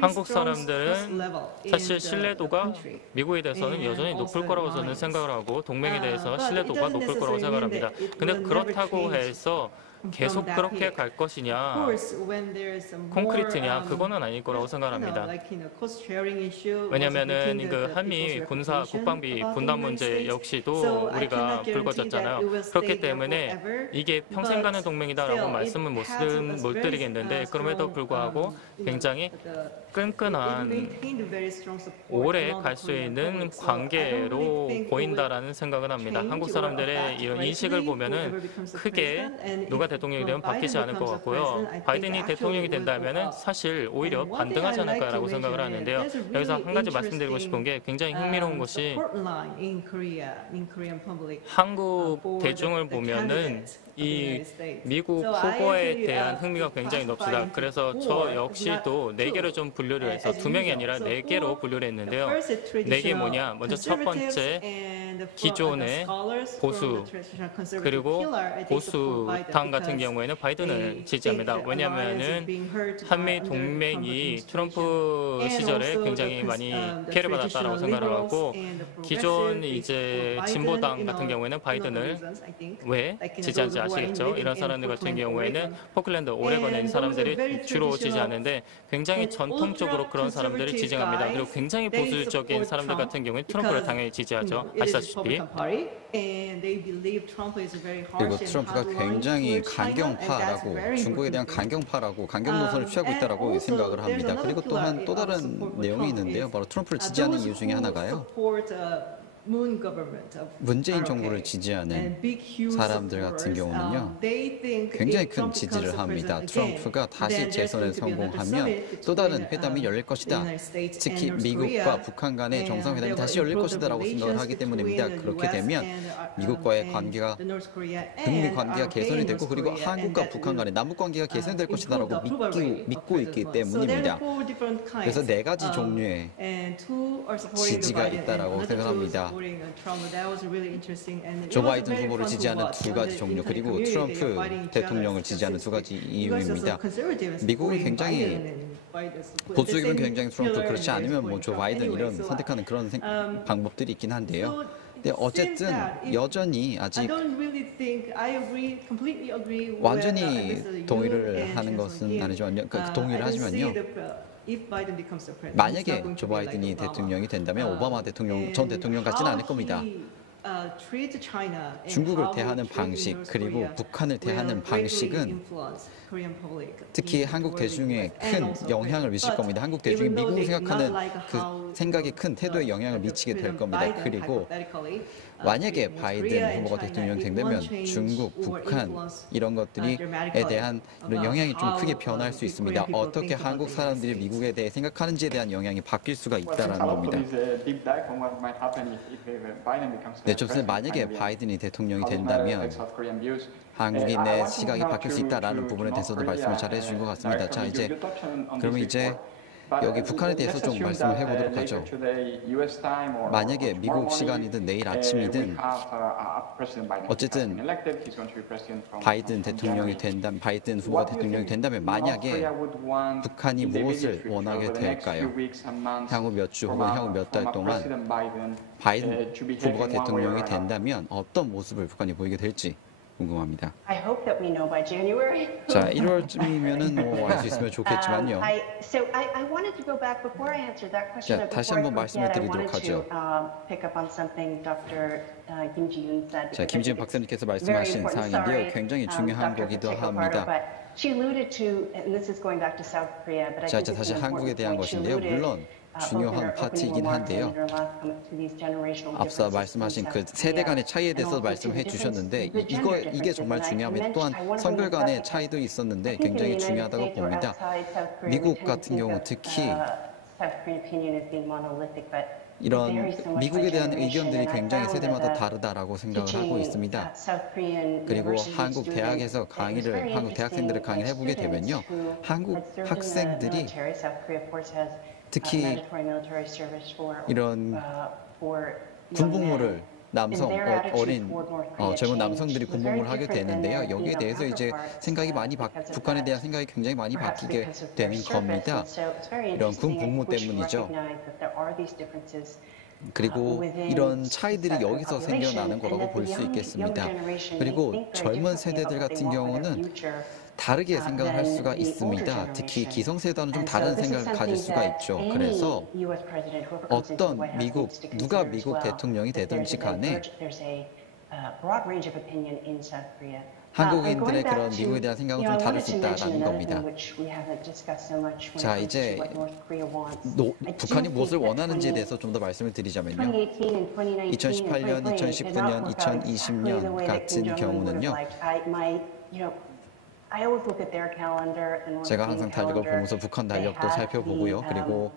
한국 사람들은 사실 신뢰도가 미국에 대해서는 여전히 높을 거라고 저는 생각을 하고 동맹에 대해서 신뢰도가 높을 거라고 생각을 합니다. 근데 그렇다고 해서 계속 그렇게 갈 것이냐, 콘크리트냐, 그거는 아닐 거라고 생각합니다. 왜냐하면은 그 한미 군사 국방비 분담 문제 역시도 우리가 불거졌잖아요. 그렇기 때문에 이게 평생 가는 동맹이다라고 말씀을 못 드리겠는데 그럼에도 불구하고 굉장히 끈끈한 오래 갈 수 있는 관계로 보인다라는 생각을 합니다. 한국 사람들의 이런 인식을 보면은 크게 누가 대통령이 되면 바뀌지 않을 것 같고요. 바이든이 대통령이 된다면은 사실 오히려 반등하지 않을까라고 생각을 하는데요. 여기서 한 가지 말씀드리고 싶은 게 굉장히 흥미로운 것이 한국 대중을 보면은 이 미국 후보에 대한 흥미가 굉장히 높습니다. 그래서 저 역시도 4개로 좀 분류를 해서 2명이 아니라 4개로 분류를 했는데요. 4개 뭐냐? 먼저 첫 번째 기존의 보수 그리고 보수당 같은 경우에는 바이든을 지지합니다. 왜냐하면은 한미 동맹이 트럼프 시절에 굉장히 많이 피해를 받았다라고 생각을 하고 기존 이제 진보당 같은 경우에는 바이든을 왜 지지하는지 아시겠죠? 이런 사람들 같은 경우에는 포클랜드, 오레건에 있는 사람들이 주로 지지하는데 굉장히 전통적으로 그런 사람들을 지지합니다. 그리고 굉장히 보수적인 사람들 같은 경우에는 트럼프를 당연히 지지하죠. 아시다시피. 그리고 트럼프가 굉장히 강경파라고 중국에 대한 강경파라고 강경 노선을 취하고 있다라고 생각을 합니다. 그리고 또한 또 다른 내용이 있는데요. 바로 트럼프를 지지하는 이유 중에 하나가요. 문재인 정부를 지지하는 사람들 같은 경우는요, 굉장히 큰 지지를 합니다. 트럼프가 다시 재선에 성공하면 또 다른 회담이 열릴 것이다. 특히 미국과 북한 간의 정상회담이 다시 열릴 것이다 라고 생각을 하기 때문입니다. 그렇게 되면 미국과의 관계가, 북미 관계가 개선이 되고 그리고 한국과 북한 간의 남북 관계가 개선될 것이다 라고 믿고 있기 때문입니다. 그래서 4가지 종류의 지지가 있다라고 생각합니다. 조 바이든 후보를 지지하는 2가지 종류 그리고 트럼프 대통령을 지지하는 2가지 이유입니다. 미국은 굉장히 보수적이면 굉장히 트럼프, 그렇지 않으면 뭐 조 바이든 이런 선택하는 그런 방법들이 있긴 한데요. 근데 어쨌든 여전히 아직 완전히 동의를 하는 것은 아니지만요. 동의를 하지만요. 만약에 조 바이든이 대통령이 된다면 오바마 대통령, 전 대통령 같지는 않을 겁니다. 중국을 대하는 방식 그리고 북한을 대하는 방식은 특히 한국 대중에 큰 영향을 미칠 겁니다. 한국 대중이 미국을 생각하는 그 생각이 큰 태도에 영향을 미치게 될 겁니다. 그리고 만약에 바이든 후보가 대통령이 된다면 중국, 북한 이런 것들에 대한 이런 영향이 좀 크게 변할 수 있습니다. 어떻게 한국 사람들이 미국에 대해 생각하는지에 대한 영향이 바뀔 수가 있다는 겁니다. 네, 좋습니다. 만약에 바이든이 대통령이 된다면 한국인의 시각이 바뀔 수 있다라는 부분에 대해서도 말씀을 잘 해주신 것 같습니다. 자, 그러면 이제 여기 북한에 대해서 좀 말씀을 해보도록 하죠. 만약에 미국 시간이든 내일 아침이든 어쨌든 바이든 후보가 대통령이 된다면 만약에 북한이 무엇을 원하게 될까요? 향후 몇 주 혹은 향후 몇 달 동안 바이든 후보가 대통령이 된다면 어떤 모습을 북한이 보이게 될지 궁금합니다. I hope that we know by January. 자, 1월쯤이면은 뭐 알 수 있으면 좋겠지만요. So I wanted to go back before I answered that question. 자, 다시 한번 말씀을 드리도록 하죠. Pick up on something Dr. Kim Ji-yoon said. 자, 김지윤 박사님께서 말씀하신 사항인데요. 굉장히 중요한 거기도 합니다. She alluded to, and this is going back to South Korea, but I 자, think 이제 it's 다시 an 한국에 important 대한 point. She 것인데요. alluded, 물론 중요한 파트이긴 한데요. 앞서 말씀하신 그 세대 간의 차이에 대해서 말씀해 주셨는데 이게 정말 중요합니다. 또한 성별 간의 차이도 있었는데 굉장히 중요하다고 봅니다. 미국 같은 경우 특히 이런 미국에 대한 의견들이 굉장히 세대마다 다르다라고 생각을 하고 있습니다. 그리고 한국 대학에서 한국 대학생들을 강의를 해보게 되면요. 한국 학생들이 특히 이런 군복무를 젊은 남성들이 군복무를 하게 되는데요. 여기에 대해서 이제 북한에 대한 생각이 굉장히 많이 바뀌게 되는 겁니다. 이런 군복무 때문이죠. 그리고 이런 차이들이 여기서 생겨나는 거라고 볼 수 있겠습니다. 그리고 젊은 세대들 같은 경우는 다르게 생각을 할 수가 있습니다. 특히 기성세대와는 좀 다른 생각을 가질 수가 있죠. 그래서 누가 미국 대통령이 되든지 간에 한국인들의 그런 미국에 대한 생각은 좀 다를 수 있다는 겁니다. 자, 이제 북한이 무엇을 원하는지에 대해서 좀 더 말씀을 드리자면요. 2018년, 2019년, 2020년 같은 경우는요. 제가 항상 달력을 보면서 북한 달력도 살펴보고요. 그리고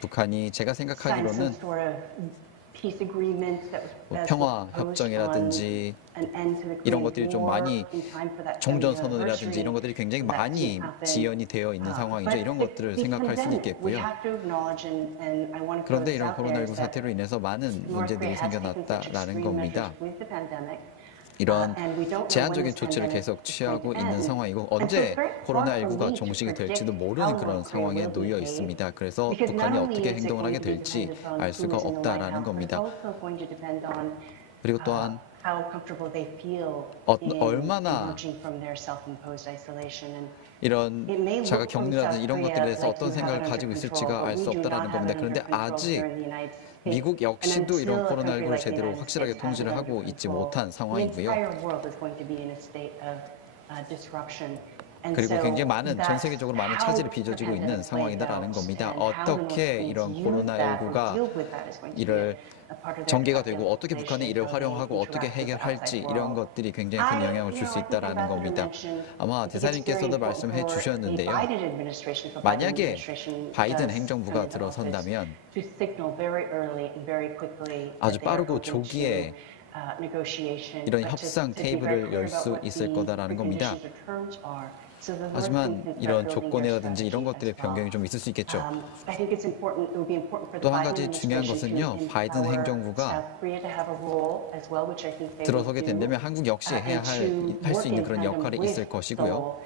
북한이 제가 생각하기로는 평화 협정이라든지 이런 것들이 좀 많이 종전선언이라든지 이런 것들이 굉장히 많이 지연이 되어 있는 상황이죠. 이런 것들을 생각할 수는 있겠고요. 그런데 이런 코로나19 사태로 인해서 많은 문제들이 생겨났다라는 겁니다. 이런 제한적인 조치를 계속 취하고 있는 상황이고 언제 코로나19가 종식이 될지도 모르는 그런 상황에 놓여 있습니다. 그래서 북한이 어떻게 행동을 하게 될지 알 수가 없다라는 겁니다. 그리고 또한 얼마나 이런 자가 격리라든지 이런 것들에 대해서 어떤 생각을 가지고 있을지가 알 수 없다라는 겁니다. 그런데 아직 미국 역시도 이런 코로나19를 제대로 확실하게 통제를 하고 있지 못한 상황이고요. 그리고 굉장히 전 세계적으로 많은 차질이 빚어지고 있는 상황이다라는 겁니다. 어떻게 이런 코로나19가 이를 전개가 되고 어떻게 북한이 이를 활용하고 어떻게 해결할지 이런 것들이 굉장히 큰 영향을 줄 수 있다라는 겁니다. 아마 대사님께서도 말씀해 주셨는데요. 만약에 바이든 행정부가 들어선다면 아주 빠르고 조기에 이런 협상 테이블을 열 수 있을 거다라는 겁니다. 하지만 이런 조건이라든지 이런 것들의 변경이 좀 있을 수 있겠죠. 또 한 가지 중요한 것은요. 바이든 행정부가 들어서게 된다면 한국 역시 할 수 있는 그런 역할이 있을 것이고요.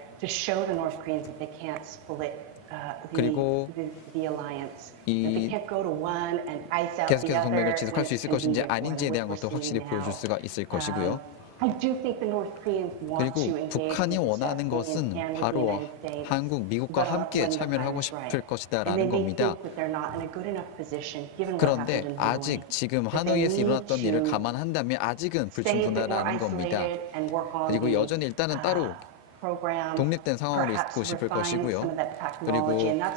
그리고 계속해서 동맹을 지속할 수 있을 것인지 아닌지에 대한 것도 확실히 보여줄 수가 있을 것이고요. 그리고 북한이 원하는 것은 바로 한국, 미국과 함께 참여를 하고 싶을 것이다라는 겁니다. 그런데 아직 지금 하노이에서 일어났던 일을 감안한다면 아직은 불충분하다는 겁니다. 그리고 여전히 일단은 따로 독립된 상황으로 있고 싶을 것이고요. 그리고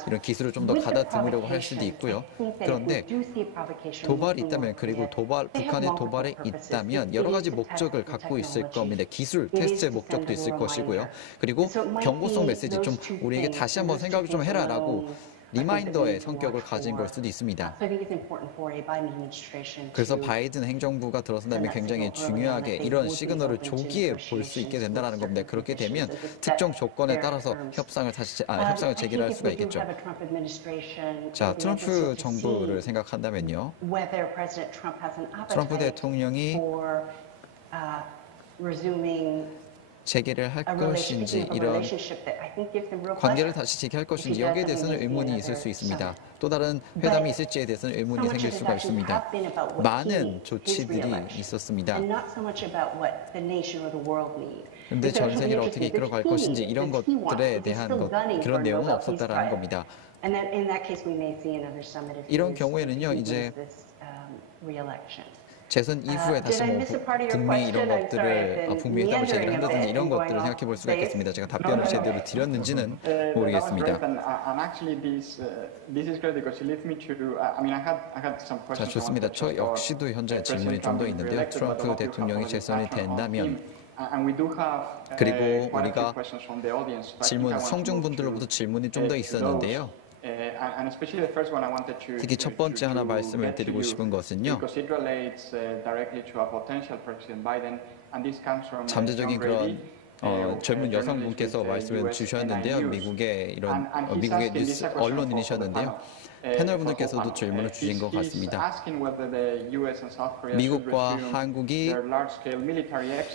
이런 기술을 좀 더 가다듬으려고 할 수도 있고요. 그런데 도발이 있다면 그리고 북한의 도발이 있다면 여러 가지 목적을 갖고 있을 겁니다. 기술 테스트의 목적도 있을 것이고요. 그리고 경고성 메시지 좀 우리에게 다시 한번 생각을 좀 해라라고 리마인더의 성격을 가진 걸 수도 있습니다. So I think it's important for a Biden administration 그래서 to 바이든 행정부가 들어선다면 굉장히 중요하게 이런 시그널을 조기에 볼 수 있게 된다는 겁니다. 그렇게 되면 특정 조건에 따라서 협상을 재개할 수가 있겠죠. 자, 트럼프 정부를 생각한다면요. whether President Trump has an 트럼프 appetite 대통령이 for resuming 재개를 할 a 것인지 이런 relationship that I think gives him real 관계를 pleasure. 다시 재개할 것인지 여기에 대해서는 의문이 있을 수 있습니다. 또 다른 회담이 있을지에 대해서는 의문이 생길 수가 있습니다. 많은 조치들이 있었습니다. And not so much about what the nation or the world need. 그런데 전 세계를 어떻게 이끌어갈 것인지 이런 것들에 대한 그런 내용은 없었다라는 겁니다. And then in that case we may see another summit if 이런 he 경우에는요, loses 이제 this, re-election. 재선 이후에 다시 뭐 북미 이런 것들을 북미 회담을 재개를 한다든지 이런 것들을 생각해 볼 수가 있겠습니다. 제가 답변을 제대로 드렸는지는 모르겠습니다. 자, 좋습니다. 저 역시도 현재 질문이 좀 더 있는데요. 트럼프 대통령이 재선이 된다면 그리고 우리가 질문 성중분들로부터 질문이 좀 더 있었는데요. 특히 첫 번째 하나 말씀을 드리고 싶은 것은요. 잠재적인 그런 젊은 여성분께서 말씀을 주셨는데요. 미국의 뉴스 언론인이셨는데요. 패널분들께서도 질문을 주신 것 같습니다. 미국과 한국이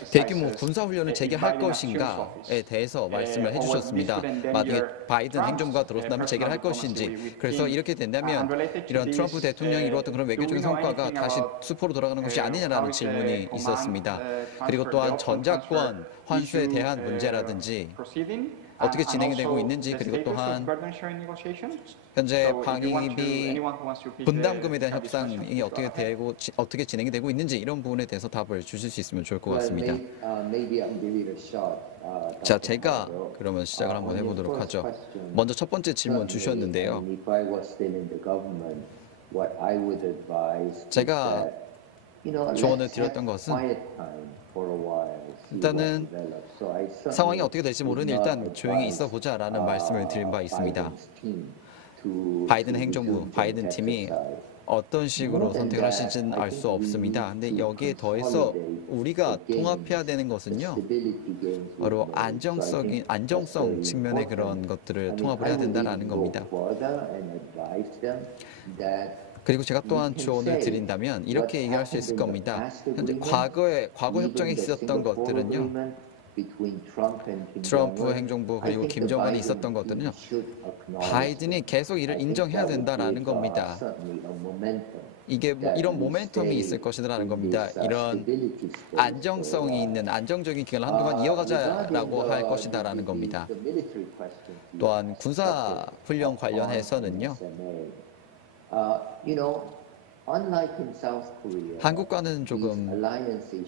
대규모 군사훈련을 재개할 것인가에 대해서 말씀을 해주셨습니다. 만약에 바이든 행정부가 들어선다면 재개할 것인지, 그래서 이렇게 된다면 이런 트럼프 대통령이 이루었던 그런 외교적인 성과가 다시 수포로 돌아가는 것이 아니냐라는 질문이 있었습니다. 그리고 또한 전자권 환수에 대한 문제라든지 어떻게 진행이 되고 있는지, 그리고 또한 현재 방위비 분담금에 대한 협상이 어떻게 진행이 되고 있는지 이런 부분에 대해서 답을 주실 수 있으면 좋을 것 같습니다. 자, 제가 그러면 시작을 한번 해보도록 하죠. 먼저 첫 번째 질문 주셨는데요. 제가 조언을 드렸던 것은 일단은 상황이 어떻게 될지 모르니 일단 조용히 있어 보자라는 말씀을 드린 바 있습니다. 바이든 행정부, 바이든 팀이 어떤 식으로 선택을 하실지는 알 수 없습니다. 근데 여기에 더해서 우리가 통합해야 되는 것은요, 바로 안정성 측면의 그런 것들을 통합을 해야 된다는 겁니다. 그리고 제가 또한 조언을 드린다면 이렇게 얘기할 수 있을 겁니다. 현재 과거 협정에 있었던 것들은요, 트럼프 행정부 그리고 김정은이 있었던 것들은요, 바이든이 계속 이를 인정해야 된다라는 겁니다. 이게 이런 모멘텀이 있을 것이라는 겁니다. 이런 안정성이 있는 안정적인 기간을 한동안 이어가자라고 할 것이다라는 겁니다. 또한 군사 훈련 관련해서는요, 한국과는 조금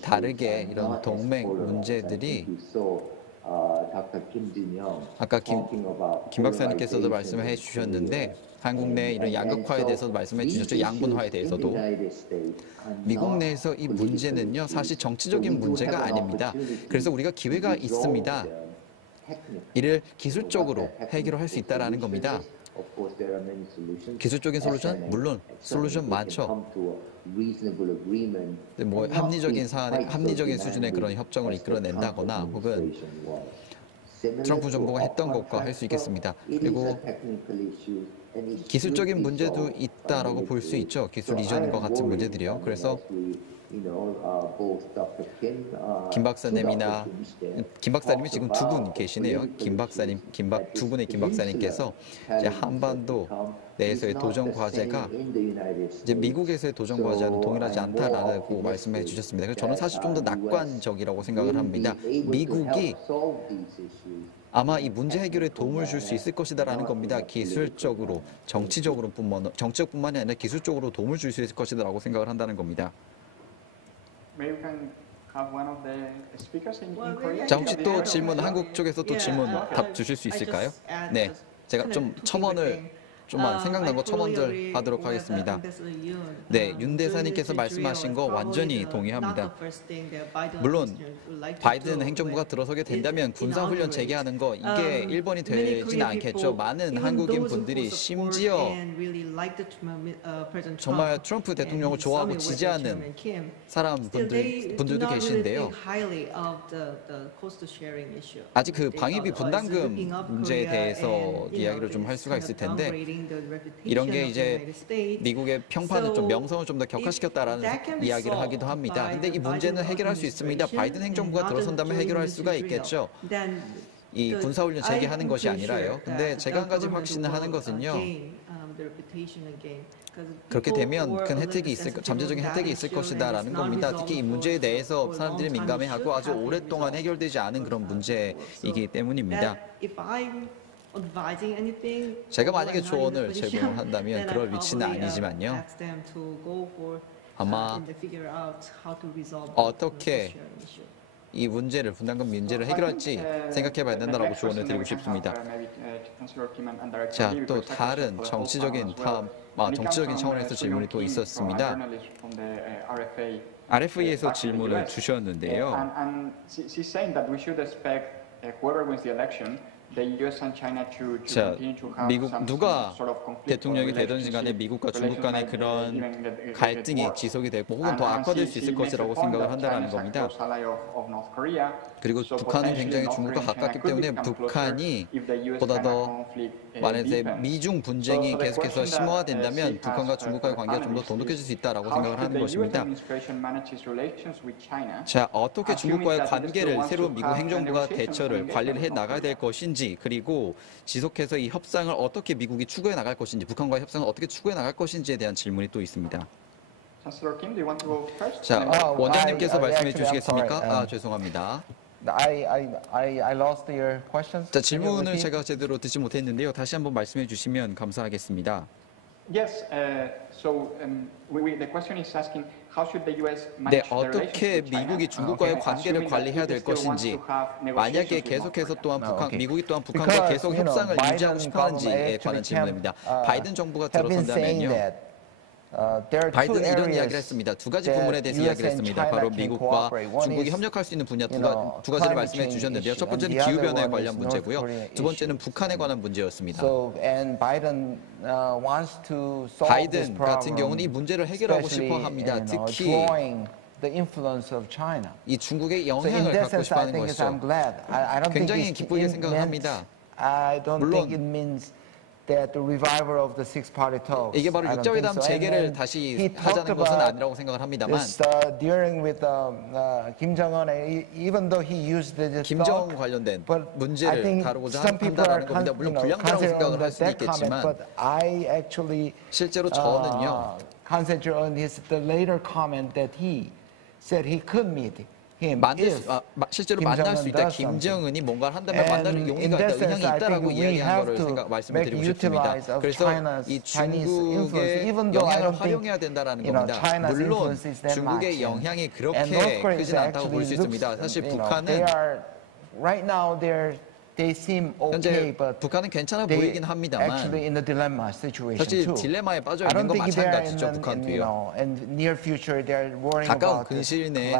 다르게 이런 동맹 문제들이 아까 김 박사님께서도 말씀해 주셨는데 한국 내 이런 양극화에 대해서도 말씀해 주셨죠. 양분화에 대해서도. 미국 내에서 이 문제는요, 사실 정치적인 문제가 아닙니다. 그래서 우리가 기회가 있습니다. 이를 기술적으로 해결할 수 있다는 겁니다. 기술적인 솔루션? 물론 솔루션 많죠. 뭐 합리적인 수준의 그런 협정을 이끌어낸다거나 혹은 트럼프 정부가 했던 것과 할 수 있겠습니다. 그리고 기술적인 문제도 있다라고 볼 수 있죠. 기술 이전과 같은 문제들이요. 그래서 김 박사님이 지금 두 분 계시네요. 두 분의 김 박사님께서 이제 한반도 내에서의 도전 과제가 이제 미국에서의 도전 과제와는 동일하지 않다라고 말씀해 주셨습니다. 그래서 저는 사실 좀 더 낙관적이라고 생각을 합니다. 미국이 아마 이 문제 해결에 도움을 줄 수 있을 것이다라는 겁니다. 기술적으로, 정치적뿐만이 아니라 기술적으로 도움을 줄 수 있을 것이다라고 생각을 한다는 겁니다. 자, 혹시 또 질문, 한국 쪽에서 또 질문 답 주실 수 있을까요? 네, 제가 좀 첨언을 좀만 생각난 거 첨언절 하도록 하겠습니다. 네, 윤 대사님께서 말씀하신 거 완전히 동의합니다. 물론 바이든 행정부가 들어서게 된다면 군사훈련 재개하는 거 이게 일본이 되지는 않겠죠. 많은 한국인 분들이 심지어 정말 트럼프 대통령을 좋아하고 지지하는 분들도 계신데요. 아직 그 방위비 분담금 문제에 대해서 이야기를 좀 할 수가 있을 텐데 이런 게 이제 미국의 평판을 좀 명성을 좀 더 격화시켰다라는 이야기를 하기도 합니다. 근데 이 문제는 해결할 수 있습니다. 바이든 행정부가 들어선다면 해결할 수가 있겠죠. 이 군사훈련 재개하는 것이 아니라요. 근데 제가 한 가지 확신을 하는 것은요. 그렇게 되면 큰 혜택이 잠재적인 혜택이 있을 것이다라는 겁니다. 특히 이 문제에 대해서 사람들이 민감해하고 아주 오랫동안 해결되지 않은 그런 문제이기 때문입니다. 제가 만약에 조언을 제공을 한다면 그럴 위치는 아니지만요. 아마 어떻게 이 문제를 분담금 문제를 해결할지 생각해봐야 된다라고 조언을 드리고 싶습니다. 자, 또 다른 정치적인 차원에서 질문이 또 있었습니다. RFA에서 질문을 주셨는데요. 자, 미국 누가 대통령이 되든지 간에 미국과 중국 간의 그런 갈등이 지속이 되고 혹은 더 악화될 수 있을 것이라고 생각을 한다는 겁니다. 그리고 북한은 굉장히 중국과 가깝기 때문에 북한이 보다 더 만약에 미중 분쟁이 계속해서 심화된다면 북한과 중국과의 관계가 좀 더 돈독해질 수 있다라고 생각을 하는 것입니다. 자, 어떻게 중국과의 관계를 새로운 미국 행정부가 대처를 관리를 해 나가야 될 것인지 그리고 지속해서 이 협상을 어떻게 미국이 추구해 나갈 것인지 북한과의 협상을 어떻게 추구해 나갈 것인지에 대한 질문이 또 있습니다. 자, 원장님께서 말씀해 주시겠습니까? 죄송합니다. I lost your question. 자, 질문을 제가 제대로 듣지 못했는데요. 다시 한번 말씀해 주시면 감사하겠습니다. Yes, the question is asking how should the US 네, manage the 어떻게 relations with China? 미국이 중국과의 관계를 관리해야 될 것인지, 만약에 계속해서 또한 미국이 또한 북한과 계속 협상을 유지하고 싶어하는지에 관한 질문입니다. 바이든 정부가 들어선다면요. 바이든은 이런 이야기를 했습니다. 두 가지 부분에 대해서 이야기를 했습니다. 바로 미국과 중국이 협력할 수 있는 분야 두 가지를 말씀해 주셨는데요. 첫 번째는 기후변화에 관련 문제고요. 두 번째는 북한에 관한 문제였습니다. 바이든 같은 경우는 이 문제를 해결하고 싶어 합니다. 특히 이 중국의 영향을 갖고 싶어 하는 것이죠. 굉장히 기쁘게 생각을 합니다. 물론 이게 바로 육자회담 재개를 다시 하자는 것은 아니라고 생각을 합니다만 김정은 관련된 문제를 다루고자 한다는 겁니다. 물론 불량배라고 생각을 할 수도 있겠지만 실제로 저는요. 실제로 만날 수 있다. 김정은이 뭔가를 한다면 만날 용의가 있다, 의향이 있다라고 이야기한 거를 말씀을 드리고 싶습니다. 그래서 이 중국의 영향을 활용해야 된다는 겁니다. 물론 중국의 영향이 그렇게 크진 않다고 볼 수 있습니다. 사실 북한은 현재 북한은 괜찮아 보이긴 합니다만 사실 딜레마에 빠져 있는 건 마찬가지죠. 북한도요. 가까운 근시일 내에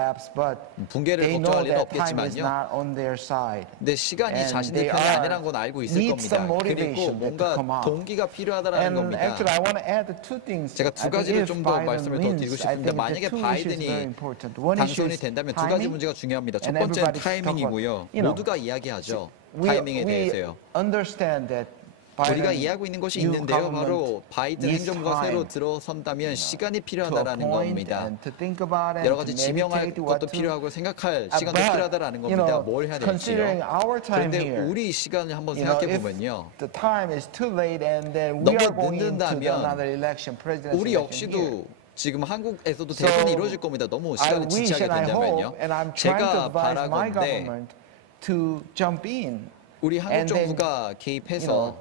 붕괴를 걱정할 일은 없겠지만요. 근데 시간이 자신들 편이 아니라는 건 알고 있을 겁니다. 그리고 뭔가 동기가 필요하다는 겁니다. 제가 두 가지를 좀 더 말씀을 더 드리고 싶습니다. 만약에 바이든이 당선이 된다면 두 가지 문제가 중요합니다. 첫 번째는 타이밍이고요. 모두가 이야기하죠. 타이밍에 대해서요. 우리가 이해하고 있는 것이 있는데요. 바로 바이든 행정부가 새로 들어선다면 시간이 필요하다는 겁니다. 여러 가지 지명할 것도 필요하고 생각할 시간도 필요하다는 겁니다. 뭘 해야 될지요. 그런데 우리 시간을 한번 생각해 보면요. 너무 늦는다면 우리 역시도 지금 한국에서도 대선이 이루어질 겁니다. 너무 시간을 지체하게 된다면요. 제가 바라건대 우리 한국 정부가 개입해서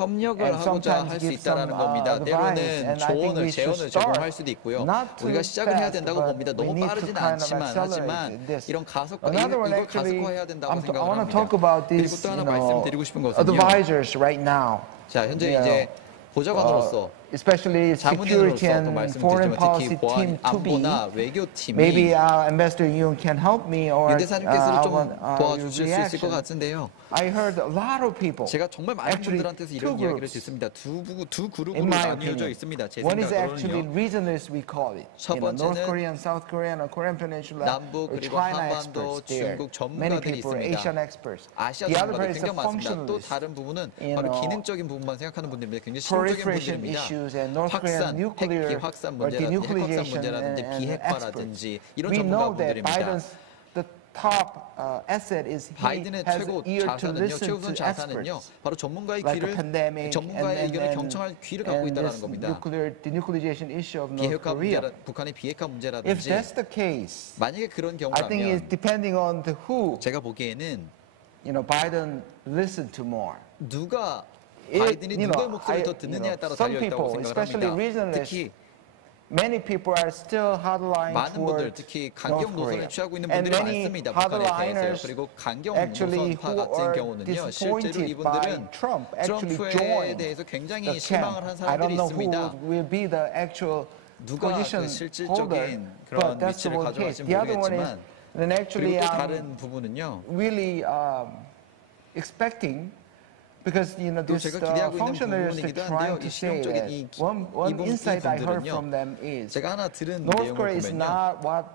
협력을 and 하고자 sometimes 할 수 give some 있다라는 겁니다. advice. 때로는 And I think 조언을, we should 제언을 start 제공할 수도 있고요. not too 우리가 시작을 해야 fast, 된다고 but 봅니다. we 너무 need to 빠르지는 kind of 않지만 accelerate 하지만 this. 이런 가속화, Another one 이걸 actually, 가속화해야 된다고 I 생각을 want to 합니다. talk about 그리고 this, 또 하나 you know, 말씀드리고 싶은 것은요. advisors right now. 자, 현재 Yeah. 이제 보좌관으로서 especially security 자문인으로서 또 and foreign 말씀드리지만 policy 특히 보안, team 2B. 안보나 외교팀이 Maybe Ambassador Yoon can help me or 윤 대사님께서 I 좀 want 도와주실 수 있을 것 reaction. 같은데요. I heard a lot of people. 제가 정말 많은 Actually, 분들한테서 two 이런 이야기를 groups. 듣습니다. 두 그룹으로 In my 나뉘어져 opinion, 있습니다. 제 one is actually 생각으로는요. regionalists we call it. 첫 North 번째는 Korean, South Korean, or Korean Peninsula, 남부 or 그리고 China 한반도, experts there. 중국 Many 전문가들이 people are 있습니다. Asian experts. 아시아 The other 전문가들 part is the 굉장히 많습니다. 또 functionalists. 다른 부분은 You 바로 know, 기능적인 부분만 생각하는 분들입니다. 굉장히 실용적인 proliferation 분들입니다. issues and North Korean 핵 nuclear 비확산 or 문제라든지 핵 확산 denuclearization 문제라든지 and 비핵화라든지 experts. 이런 We know that 전문가분들입니다. Biden's the top asset is he 바이든의 has 최고 ear to 자산은요, listen 최우선 to 자산은요, experts. 바로 전문가의 Like a 귀를, pandemic 전문가의 의견을 경청할 귀를 갖고 and 있다는 this 겁니다. denuclearization issue of North 비핵화 Korea. 문제라, 북한의 비핵화 If 문제라든지 that's the case, 만약에 그런 I think it's 경우라면 depending on the who, 제가 보기에는 Biden listen to more. 누가 It, 바이든이 누구의 목소리를 더 듣느냐에 따라 some 달려 있다고 people, 생각을 especially 합니다. regionalists, 특히 many people are still hardline 많은 분들, towards 특히 North 강경 Korea. 노선을 취하고 있는 And 분들이 many 많습니다. 북한에 대해서요. hardliners 그리고 강경 actually 노선파 who 같은 are 경우는요, 실제로 disappointed by 이분들은 Trump actually 트럼프에 joined 대해서 굉장히 the 실망을 camp. 한 I 사람들이 don't know 있습니다. who will be the actual 누가 position 그 holder, 실질적인 but 그런 that's the 위치를 one case. 가져갈지 The other one is, 모르겠지만 then actually 그리고 또 I'm 다른 부분은요. really expecting. Because 또 this 제가 기대하고 있는 functionaries are 부분이기도 trying 한데요. to 이 say 실용적인 that 이 one insight I heard from 이분들은요. them is 제가 하나 들은 North 내용을 Korea is 보면요. not what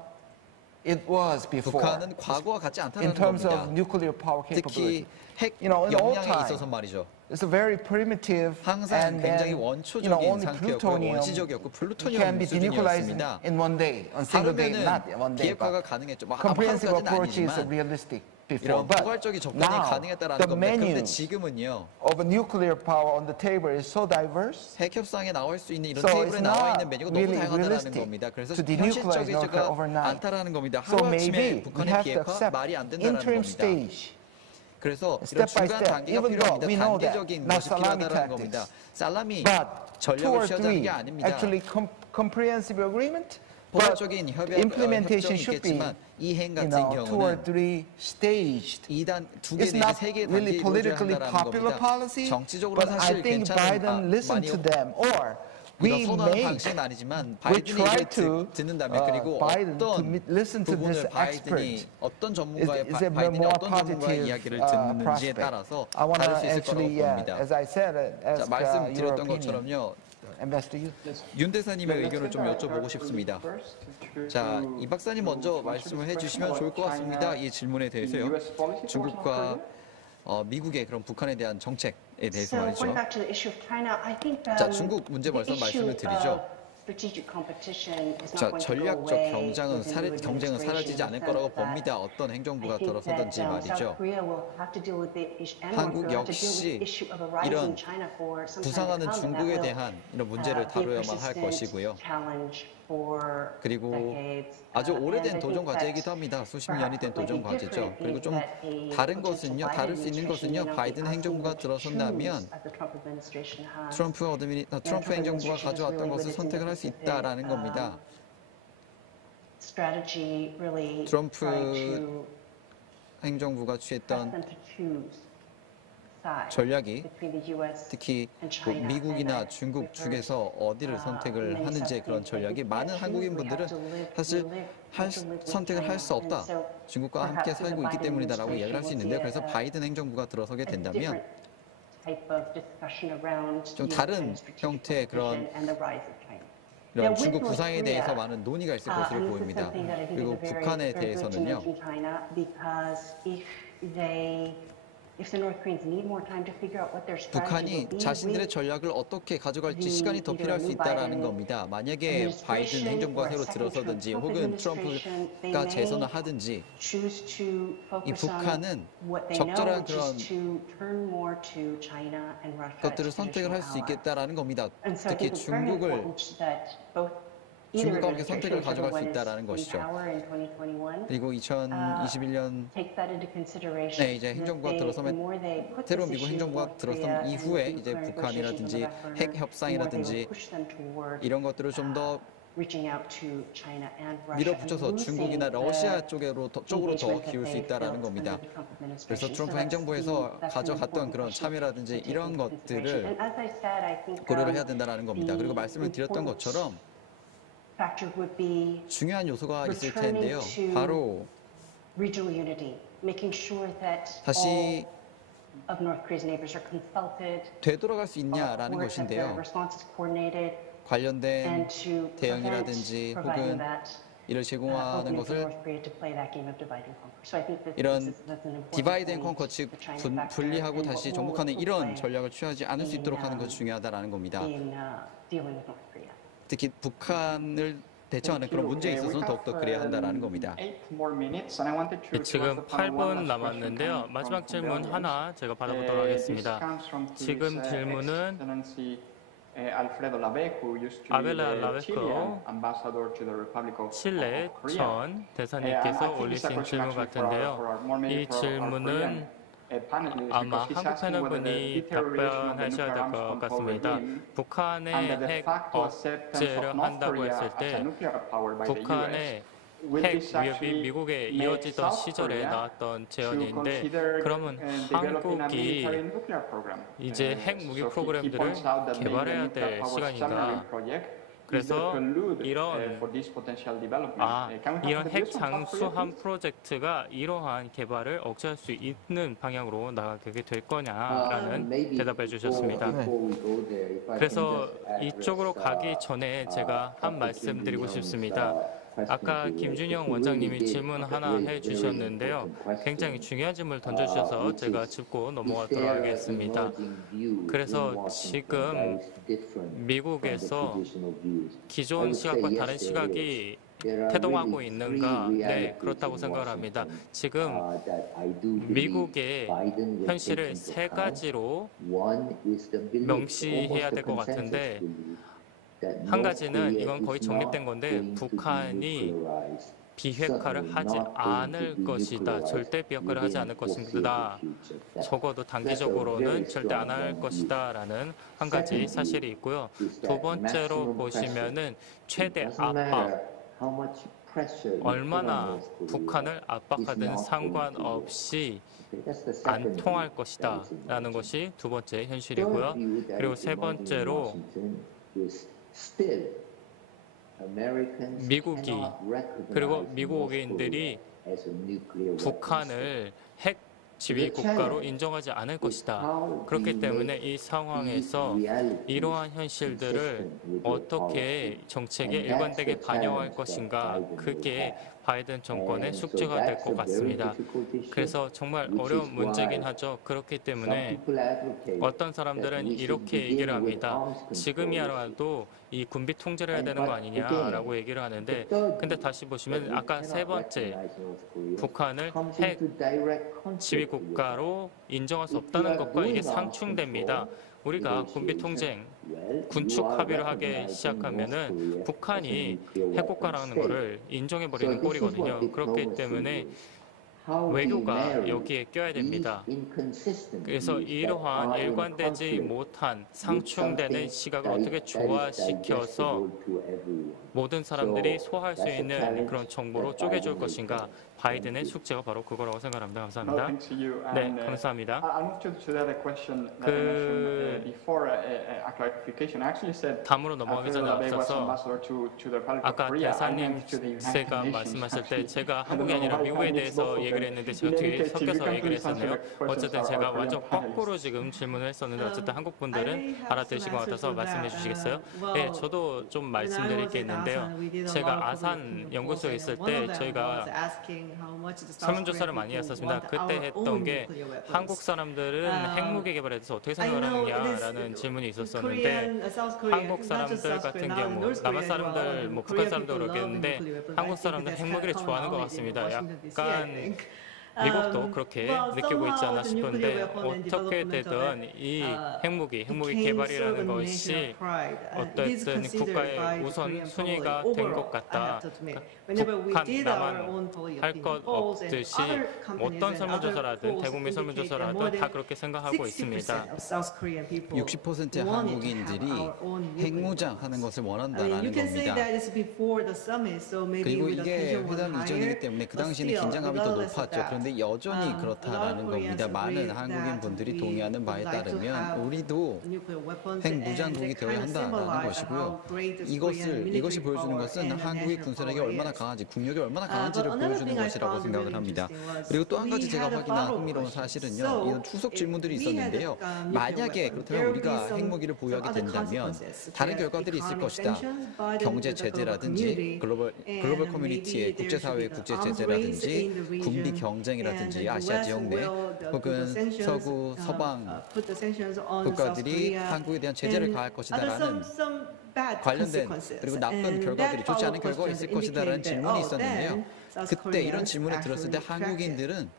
it was before 북한은 과거와 같지 in 않다는 terms 겁니다. of nuclear power capability. 특히 핵 in old 역량에 time, 있어서 말이죠. it's a very primitive 항상 and 굉장히 then 원초적인 only 상태였고 plutonium 원시적이었고 can 플루토늄 be denuclearized 수준이었습니다. in one day, on single day, 하루면은 not one day, 비핵화가 but 가능했죠. 뭐 comprehensive 하루까지는 approach is 아니지만 realistic before. 이런 But 포괄적인 접근이 now 가능했다라는 the 겁니다. 그런데 menu 지금은요. of a nuclear power on the table is so diverse. 핵 협상에 나올 수 있는 이런 So 테이블에 it's 나와 not 있는 메뉴가 너무 really 다양하다는 realistic 겁니다. 그래서 to denuclearize North Korea 현실적이지가 overnight. 않다라는 겁니다. So 하루아침에 maybe we 북한의 have to 비핵화 accept 말이 안 된다는 interim 겁니다. stage. 그래서 이런 Step by 중간 step, 단계가 even though 필요합니다. we know that, 단계적인 not 것이 salami 필요하다는 겁니다. tactics. 살라미 But 2 전략을 or 취하자는 3 게 아닙니다. actually comprehensive agreement. But 포괄적인 implementation 협정이 should be, 있겠지만 이행 같은 2 or 경우는 3 staged. 2단 2개 It's 내지 not 3개 really 단계에 politically 이루어져야 한다는 popular 겁니다. policy, 정치적으로 but I 사실 think 괜찮은 Biden listened to them, or 이런 we 선언하는 make 방식은 아니지만 we 바이든의 try 얘기를 to 듣는다면 그리고 Biden to 어떤 listen to this 부분을 바이든이 expert. 어떤 전문가의 Is it 바이든이 more 어떤 전문가의 positive 이야기를 듣는지에 prospect? 따라서 I want to 다를 수 있을 거라고 actually, 봅니다. as I said, 자, ask your 말씀드렸던 opinion. 것처럼요. Ambassador Yu. 윤 대사님의 의견을 좀 여쭤보고 싶습니다. 자, 이 박사님 먼저 말씀을 해주시면 좋을 것 같습니다. 이 질문에 대해서요. 중국과 미국의 그런 북한에 대한 정책에 대해서 So 말이죠. going back to the issue of China, I think 자, 중국 문제 the 벌써 issue 말씀을 드리죠. of strategic competition is 자, not going to go 전략적 away 경쟁은 within the new 경쟁은 사라지지 administration 않을 in the 거라고 sense that 봅니다. 어떤 행정부가 I think 들어서든지 that 말이죠. South Korea will have to deal with the issue, and North 한국 Korea will have to deal with 역시 the issue of a rising 이런 China for some time to 부상하는 come, and that 중국에 will 대한 이런 문제를 be a 다뤄야만 할 persistent 것이고요. challenge for 그리고 decades. 아주 And I 오래된 think 도전 that 과제이기도 합니다. 수십 년이 된 perhaps 도전 what may be 과제죠. different 그리고 is 좀 that a 다른 potential 것은요, Biden 다를 수 있는 administration 것은요, may not be 바이든 asking 행정부가 the 들어선다면 choose that the Trump administration has. 트럼프 행정부가 가져왔던 것을 선택을 할 수 있다라는 겁니다. Strategy really 트럼프 trying to 행정부가 ask 취했던 them to choose sides 전략이 between the US 특히 and 그 China. 미국이나 And I 중국 think 측에서 어디를 선택을 many 하는지의 그런 suspect 전략이 that 많은 한국인분들은 사실 선택을 할 수 없다. 중국과 함께 살고 있기 때문이다라고 이야기를 할 수 있는데요. 그래서 바이든 행정부가 들어서게 된다면 좀 다른 형태의 그런 이런 중국 부상에 대해서 많은 논의가 있을 것으로 보입니다. 그리고 북한에 대해서는요. 북한이 자신들의 전략을 어떻게 가져갈지 시간이 더 필요할 수 있다는 겁니다. 만약에 바이든 행정부가 새로 들어서든지 혹은 트럼프가 재선을 하든지 이 북한은 적절한 그런 것들을 선택을 할 수 있겠다라는 겁니다. 특히 중국을 중국과 함께 선택을 가져갈 수 있다라는 것이죠. 그리고 2021년 네, 이제 행정부가 들어서면 새로운 미국 행정부가 들어선 이후에 이제 북한이라든지 핵 협상이라든지 이런 것들을 좀 더 밀어붙여서 중국이나 러시아 쪽으로 더 기울 수 있다라는 겁니다. 그래서 트럼프 행정부에서 가져갔던 그런 참여라든지 이런 것들을 고려를 해야 된다는 겁니다. 그리고 말씀을 드렸던 것처럼 중요한 요소가 있을 텐데요. 바로 다시 되돌아갈 수 있냐라는 것인데요. 관련된 대응이라든지 혹은 이를 제공하는 것을 이런 디바이드 앤 컨커, 즉 분리하고 다시 정복하는 이런 전략을 취하지 않을 수 있도록 하는 것이 중요하다는 겁니다. 특히 북한을 대처하는 그런 문제에 있어서는 더욱더 그래야 한다는 겁니다. 지금 8분 남았는데요. 마지막 질문 하나 제가 받아보도록 하겠습니다. 지금 질문은 아벨라 라베코 칠레 전 대사님께서 올리신 질문 같은데요. 이 질문은 아마 한국 패널분이 답변하셔야 될 것 같습니다. 북한의 핵 억제를 한다고 했을 때 북한의 핵 위협이 미국에 이어지던 시절에 나왔던 제언인데, 그러면 한국이 이제 핵 무기 프로그램들을 개발해야 될 시간인가? 그래서 이런 핵 장수함 프로젝트가 이러한 개발을 억제할 수 있는 방향으로 나가게 될 거냐라는 대답해 주셨습니다. 그래서 이쪽으로 가기 전에 제가 한 말씀 드리고 싶습니다. 아까 김준영 원장님이 질문 하나 해주셨는데요. 굉장히 중요한 질문을 던져주셔서 제가 짚고 넘어가도록 하겠습니다. 그래서 지금 미국에서 기존 시각과 다른 시각이 태동하고 있는가? 네, 그렇다고 생각을 합니다. 지금 미국의 현실을 세 가지로 명시해야 될 것 같은데, 한 가지는 이건 거의 정립된 건데, 북한이 비핵화를 하지 않을 것이다. 절대 비핵화를 하지 않을 것입니다. 적어도 단기적으로는 절대 안 할 것이다 라는 한 가지 사실이 있고요. 두 번째로 보시면은 최대 압박, 얼마나 북한을 압박하든 상관없이 안 통할 것이다 라는 것이 두 번째 현실이고요. 그리고 세 번째로 미국이, 그리고 미국인들이 북한을 핵 지휘 국가로 인정하지 않을 것이다. 그렇기 때문에 이 상황에서 이러한 현실들을 어떻게 정책에 일관되게 반영할 것인가, 그게 바이든 정권의 숙제가 될 것 같습니다. 그래서 정말 어려운 문제긴 하죠. 그렇기 때문에 어떤 사람들은 이렇게 얘기를 합니다. 지금이야라도 이 군비 통제를 해야 되는 거 아니냐라고 얘기를 하는데, 근데 다시 보시면 아까 세 번째, 북한을 핵 지휘 국가로 인정할 수 없다는 것과 이게 상충됩니다. 우리가 군비 통쟁, 군축 합의를 하기 시작하면은 북한이 핵국가라는 것을 인정해버리는 꼴이거든요. 그렇기 때문에 외교가 여기에 껴야 됩니다. 그래서 이러한 일관되지 못한 상충되는 시각을 어떻게 조화시켜서 모든 사람들이 소화할 수 있는 그런 정보로 쪼개줄 것인가, 바이든의 숙제가 바로 그거라고 생각합니다. 감사합니다. 네, 감사합니다. 다음으로 넘어가기 전에 앞서서 아까 대사님께서 말씀하실 때 제가 한국이 아니라 미국에 대해서 얘기를 했는데 제가 뒤에 섞여서 얘기를 했었네요. 어쨌든 제가 완전 거꾸로 지금 질문을 했었는데 어쨌든 한국 분들은 알아들으신 것 같아서 말씀해 주시겠어요? 네, 저도 좀 말씀드릴 게 있는데요. 제가 아산 연구소에 있을 때 저희가 설문조사를 많이 했었습니다. 그때 했던 게 한국 사람들은 핵무기 개발에 대해서 어떻게 생각하느냐라는 질문이 있었었는데, 한국 사람들 같은 경우, 남한 사람들, 북한 사람도 그렇겠는데 한국 사람들 핵무기를 좋아하는 것 같습니다. 약간 미국도 그렇게 느끼고 있지 않나 싶은데 어떻게 되든 이 핵무기 개발이라는 것이 어쨌든 국가의 우선 순위가 된 것 같다. 북한, 남한 할 것 없듯이 어떤 설문조사라든 대국민 설문조사라든 다 그렇게 생각하고 있습니다. 60%의 한국인들이 핵무장 하는 것을 원한다는 겁니다. 그리고 이게 회담 이전이기 때문에 그 당시에는 긴장감이 더 높았죠. 그런데 여전히 그렇다라는 겁니다. 많은 한국인 분들이 동의하는 바에 따르면 우리도 핵무장국이 되어야 한다는 것이고요. 이것이 보여주는 것은 한국의 군사력이 얼마나 강한지, 국력이 얼마나 강한지를 보여주는 것이라고 생각을 합니다. 그리고 또 한 가지 제가 확인한 흥미로운 사실은요. 이런 추석 질문들이 있었는데요. 만약에 그렇다면 우리가 핵무기를 보유하게 된다면 다른 결과들이 있을 것이다. 경제 제재라든지 글로벌 커뮤니티의 국제사회의 국제 제재라든지 군비 경쟁이라든지 아시아 지역 내 혹은 서구 서방 국가들이 한국에 대한 제재를 가할 것이다라는 관련된 그리고 나쁜 결과들이 좋지 않은 결과가 있을 것이다라는 질문이 있었는데요. 그때 이런 질문을 들었을 때 한국인들은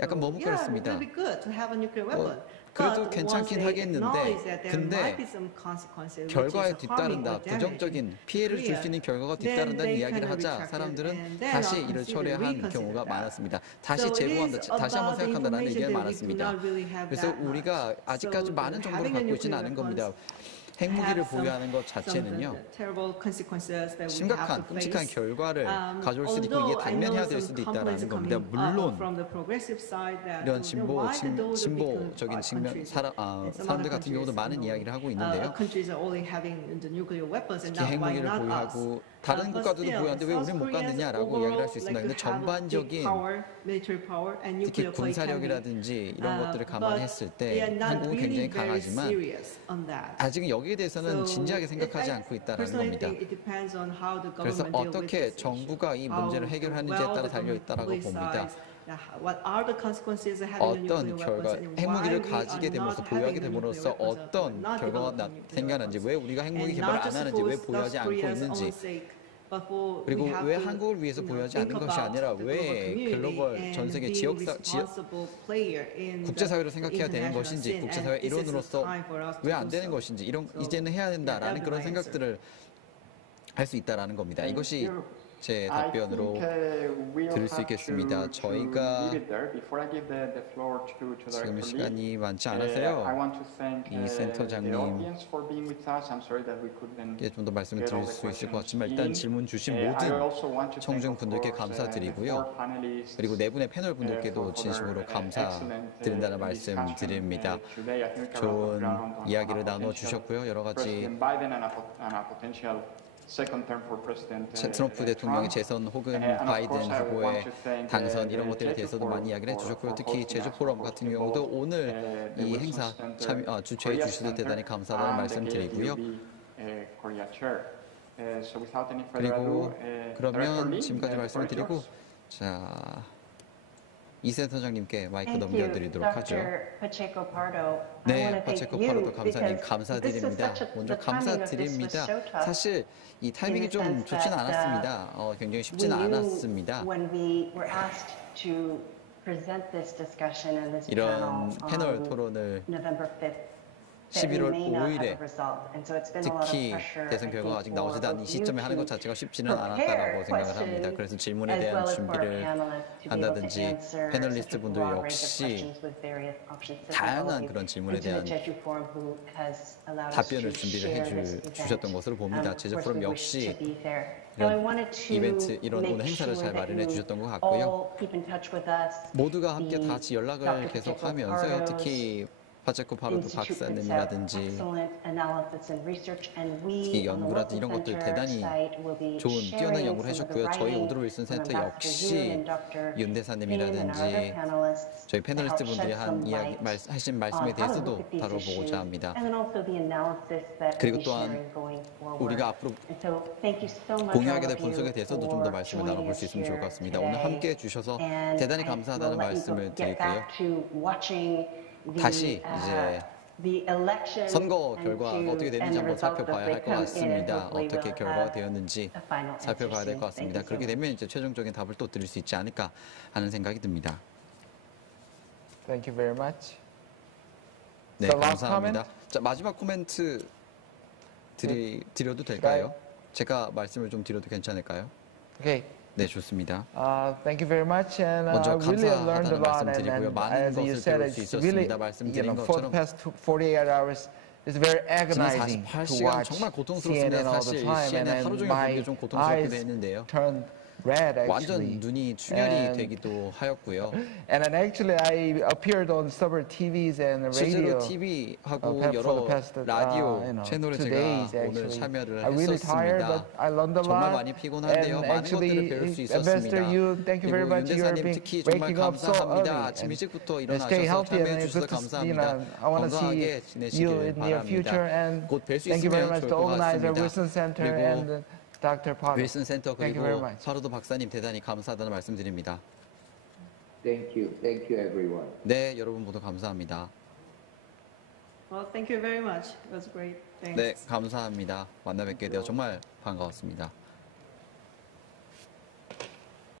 약간 머뭇거렸습니다. 그래도 괜찮긴 하겠는데 근데 결과에 뒤따른다, 부정적인 피해를 줄 수 있는 결과가 뒤따른다는 이야기를 하자 사람들은 다시 이를 철회한 경우가 많았습니다. 다시 재고한다, 다시 한번 생각한다는 의견이 많았습니다. 그래서 우리가 아직까지 많은 정보를 갖고 있지는 않은 겁니다. 핵무기를 보유하는 것 자체는요, 심각한, 끔찍한 결과를 가져올 수도 있고 이게 당면해야 될 수도 있다는 겁니다. 물론 이런 진보적인 측면 사람들 같은 경우도 많은 이야기를 하고 있는데요. 특히 핵무기를 보유하고 다른 국가들도 보유하는데 왜 우리는 못 갖느냐라고 이야기를 할 수 있습니다. 근데 전반적인 특히 군사력이라든지 이런 것들을 감안했을 때 한국은 굉장히 강하지만 아직은 여기에 대해서는 진지하게 생각하지 않고 있다는 겁니다. 그래서 어떻게 정부가 이 문제를 해결하는지에 따라 달려있다고 봅니다. 어떤 결과, 핵무기를 가지게 됨으로써 보유하게 됨으로써 어떤 결과가 생겨나는지, 왜 우리가 핵무기 개발을 안 하는지, 왜 보유하지 않고 있는지, 그리고 왜 한국을 위해서 보유하지 않는 것이 아니라 왜 글로벌 전 세계 국제사회로 생각해야 되는 것인지, 국제사회 일원으로서 왜 안 되는 것인지, 이제는 해야 된다라는 그런 생각들을 할 수 있다라는 겁니다. 이것이 제 답변으로 드릴 수 있겠습니다. 저희가 지금 시간이 많지 않아서요. 이 센터장님께 좀 더 말씀을 드릴 수 있을 것 같지만 일단 질문 주신 모든 청중분들께 감사드리고요. 그리고 네 분의 패널 분들께도 진심으로 감사드린다는 말씀 드립니다. 좋은 이야기를 나눠주셨고요. 여러 가지 트럼프 대통령의 재선 혹은 바이든 후보의 당선 이런 것들에 대해서도 많이 이야기를 해주셨고요. 특히 제주 포럼 같은 경우도 오늘 이 행사 주최해 주셔서 대단히 감사하다는 말씀 드리고요. 그리고 그러면 지금까지 말씀을 드리고 이 센터장님께 마이크 넘겨드리도록 하죠. 네, 파체코 파로도 감사님 감사드립니다. 먼저 감사드립니다. 사실 이 타이밍이 좀 좋지는 않았습니다. 굉장히 쉽지는 않았습니다. 이런 패널 토론을 11월 5일에 특히 대선 결과가 아직 나오지도 않은 이 시점에 하는 것 자체가 쉽지는 않았다라고 생각을 합니다. 그래서 질문에 대한 준비를 한다든지 패널리스트 분들 역시 다양한 그런 질문에 대한 답변을 준비를 해주셨던 것으로 봅니다. 제주 포럼 역시 이런 이벤트, 이런 오늘 행사를 잘 마련해 주셨던 것 같고요. 모두가 함께 다 같이 연락을 계속하면서요. 특히 파체코 파로도 박사님이라든지 특히 연구라든지 이런 것들 대단히 좋은 뛰어난 연구를 해주셨고요. 저희 우드로 윌슨 센터 역시 윤 대사님이라든지 저희 패널리스트 분들이 하신 말씀에 대해서도 다뤄보고자 합니다. 그리고 또한 우리가 앞으로 공유하게 될 분석에 대해서도 좀 더 말씀을 나눠볼 수 있으면 좋을 것 같습니다. 오늘 함께 해주셔서 대단히 감사하다는 말씀을 드리고요. 다시 이제 선거 결과가 어떻게 되는지 한번 살펴봐야 할 것 같습니다. 어떻게 결과가 되었는지 살펴봐야 될 것 같습니다. 그렇게 되면 이제 최종적인 답을 또 드릴 수 있지 않을까 하는 생각이 듭니다. Thank you very much. 네, So last 감사합니다. comment? 자, 마지막 코멘트 드려도 될까요? 제가 말씀을 좀 드려도 괜찮을까요? Okay. 네, 좋습니다. Thank you very much, and I 먼저 really learned a 감사하다는 lot. 말씀드리고요. And 많은 as you 것을 said, 배울 수 it's really, 있었습니다. 말씀드린 for the 것처럼 past 48 hours, it's very 지난 agonizing to 48시간 watch 정말 CNN 고통스럽습니다. all the 사실 time, CNN 하루 and 종일 my 보는 게 좀 고통스럽기도 eyes 했는데요. turned red 완전 actually. 눈이 충혈이 And- 되기도 하였고요. And then actually, I appeared on several TVs and 실제로 radio. TV하고 for the 여러 past, 라디오 you know, 채널에 2 제가 days, 오늘 actually. 참여를 I'm really tired, 했었습니다. but I learned a 정말 lot. 많이 피곤한데요. And 많은 actually, 것들을 배울 수 Ambassador 있었습니다. Yu, thank you very 그리고 much. 윤 You are 대사님 특히 정말 waking up so 감사합니다. early. 아침 일찍부터 Stay 일어나셔서 healthy 참여해 and 주셔서 good to see you. 감사합니다. I want to 건강하게 see you 지내시길 in the future. 바랍니다. And 곧 뵐 수 thank you very 있으면 much 좋을 to 것 organize our 같습니다. Wilson Center 그리고 and Dr. Park. 윌슨 센터 Thank you 그리고 very much. 파르도 박사님 대단히 감사하다는 말씀드립니다. Thank you everyone. 네, 여러분 모두 감사합니다. Well, thank you very much. It was great. Thanks. 네, 감사합니다. 만나 뵙게 되어 정말 반가웠습니다.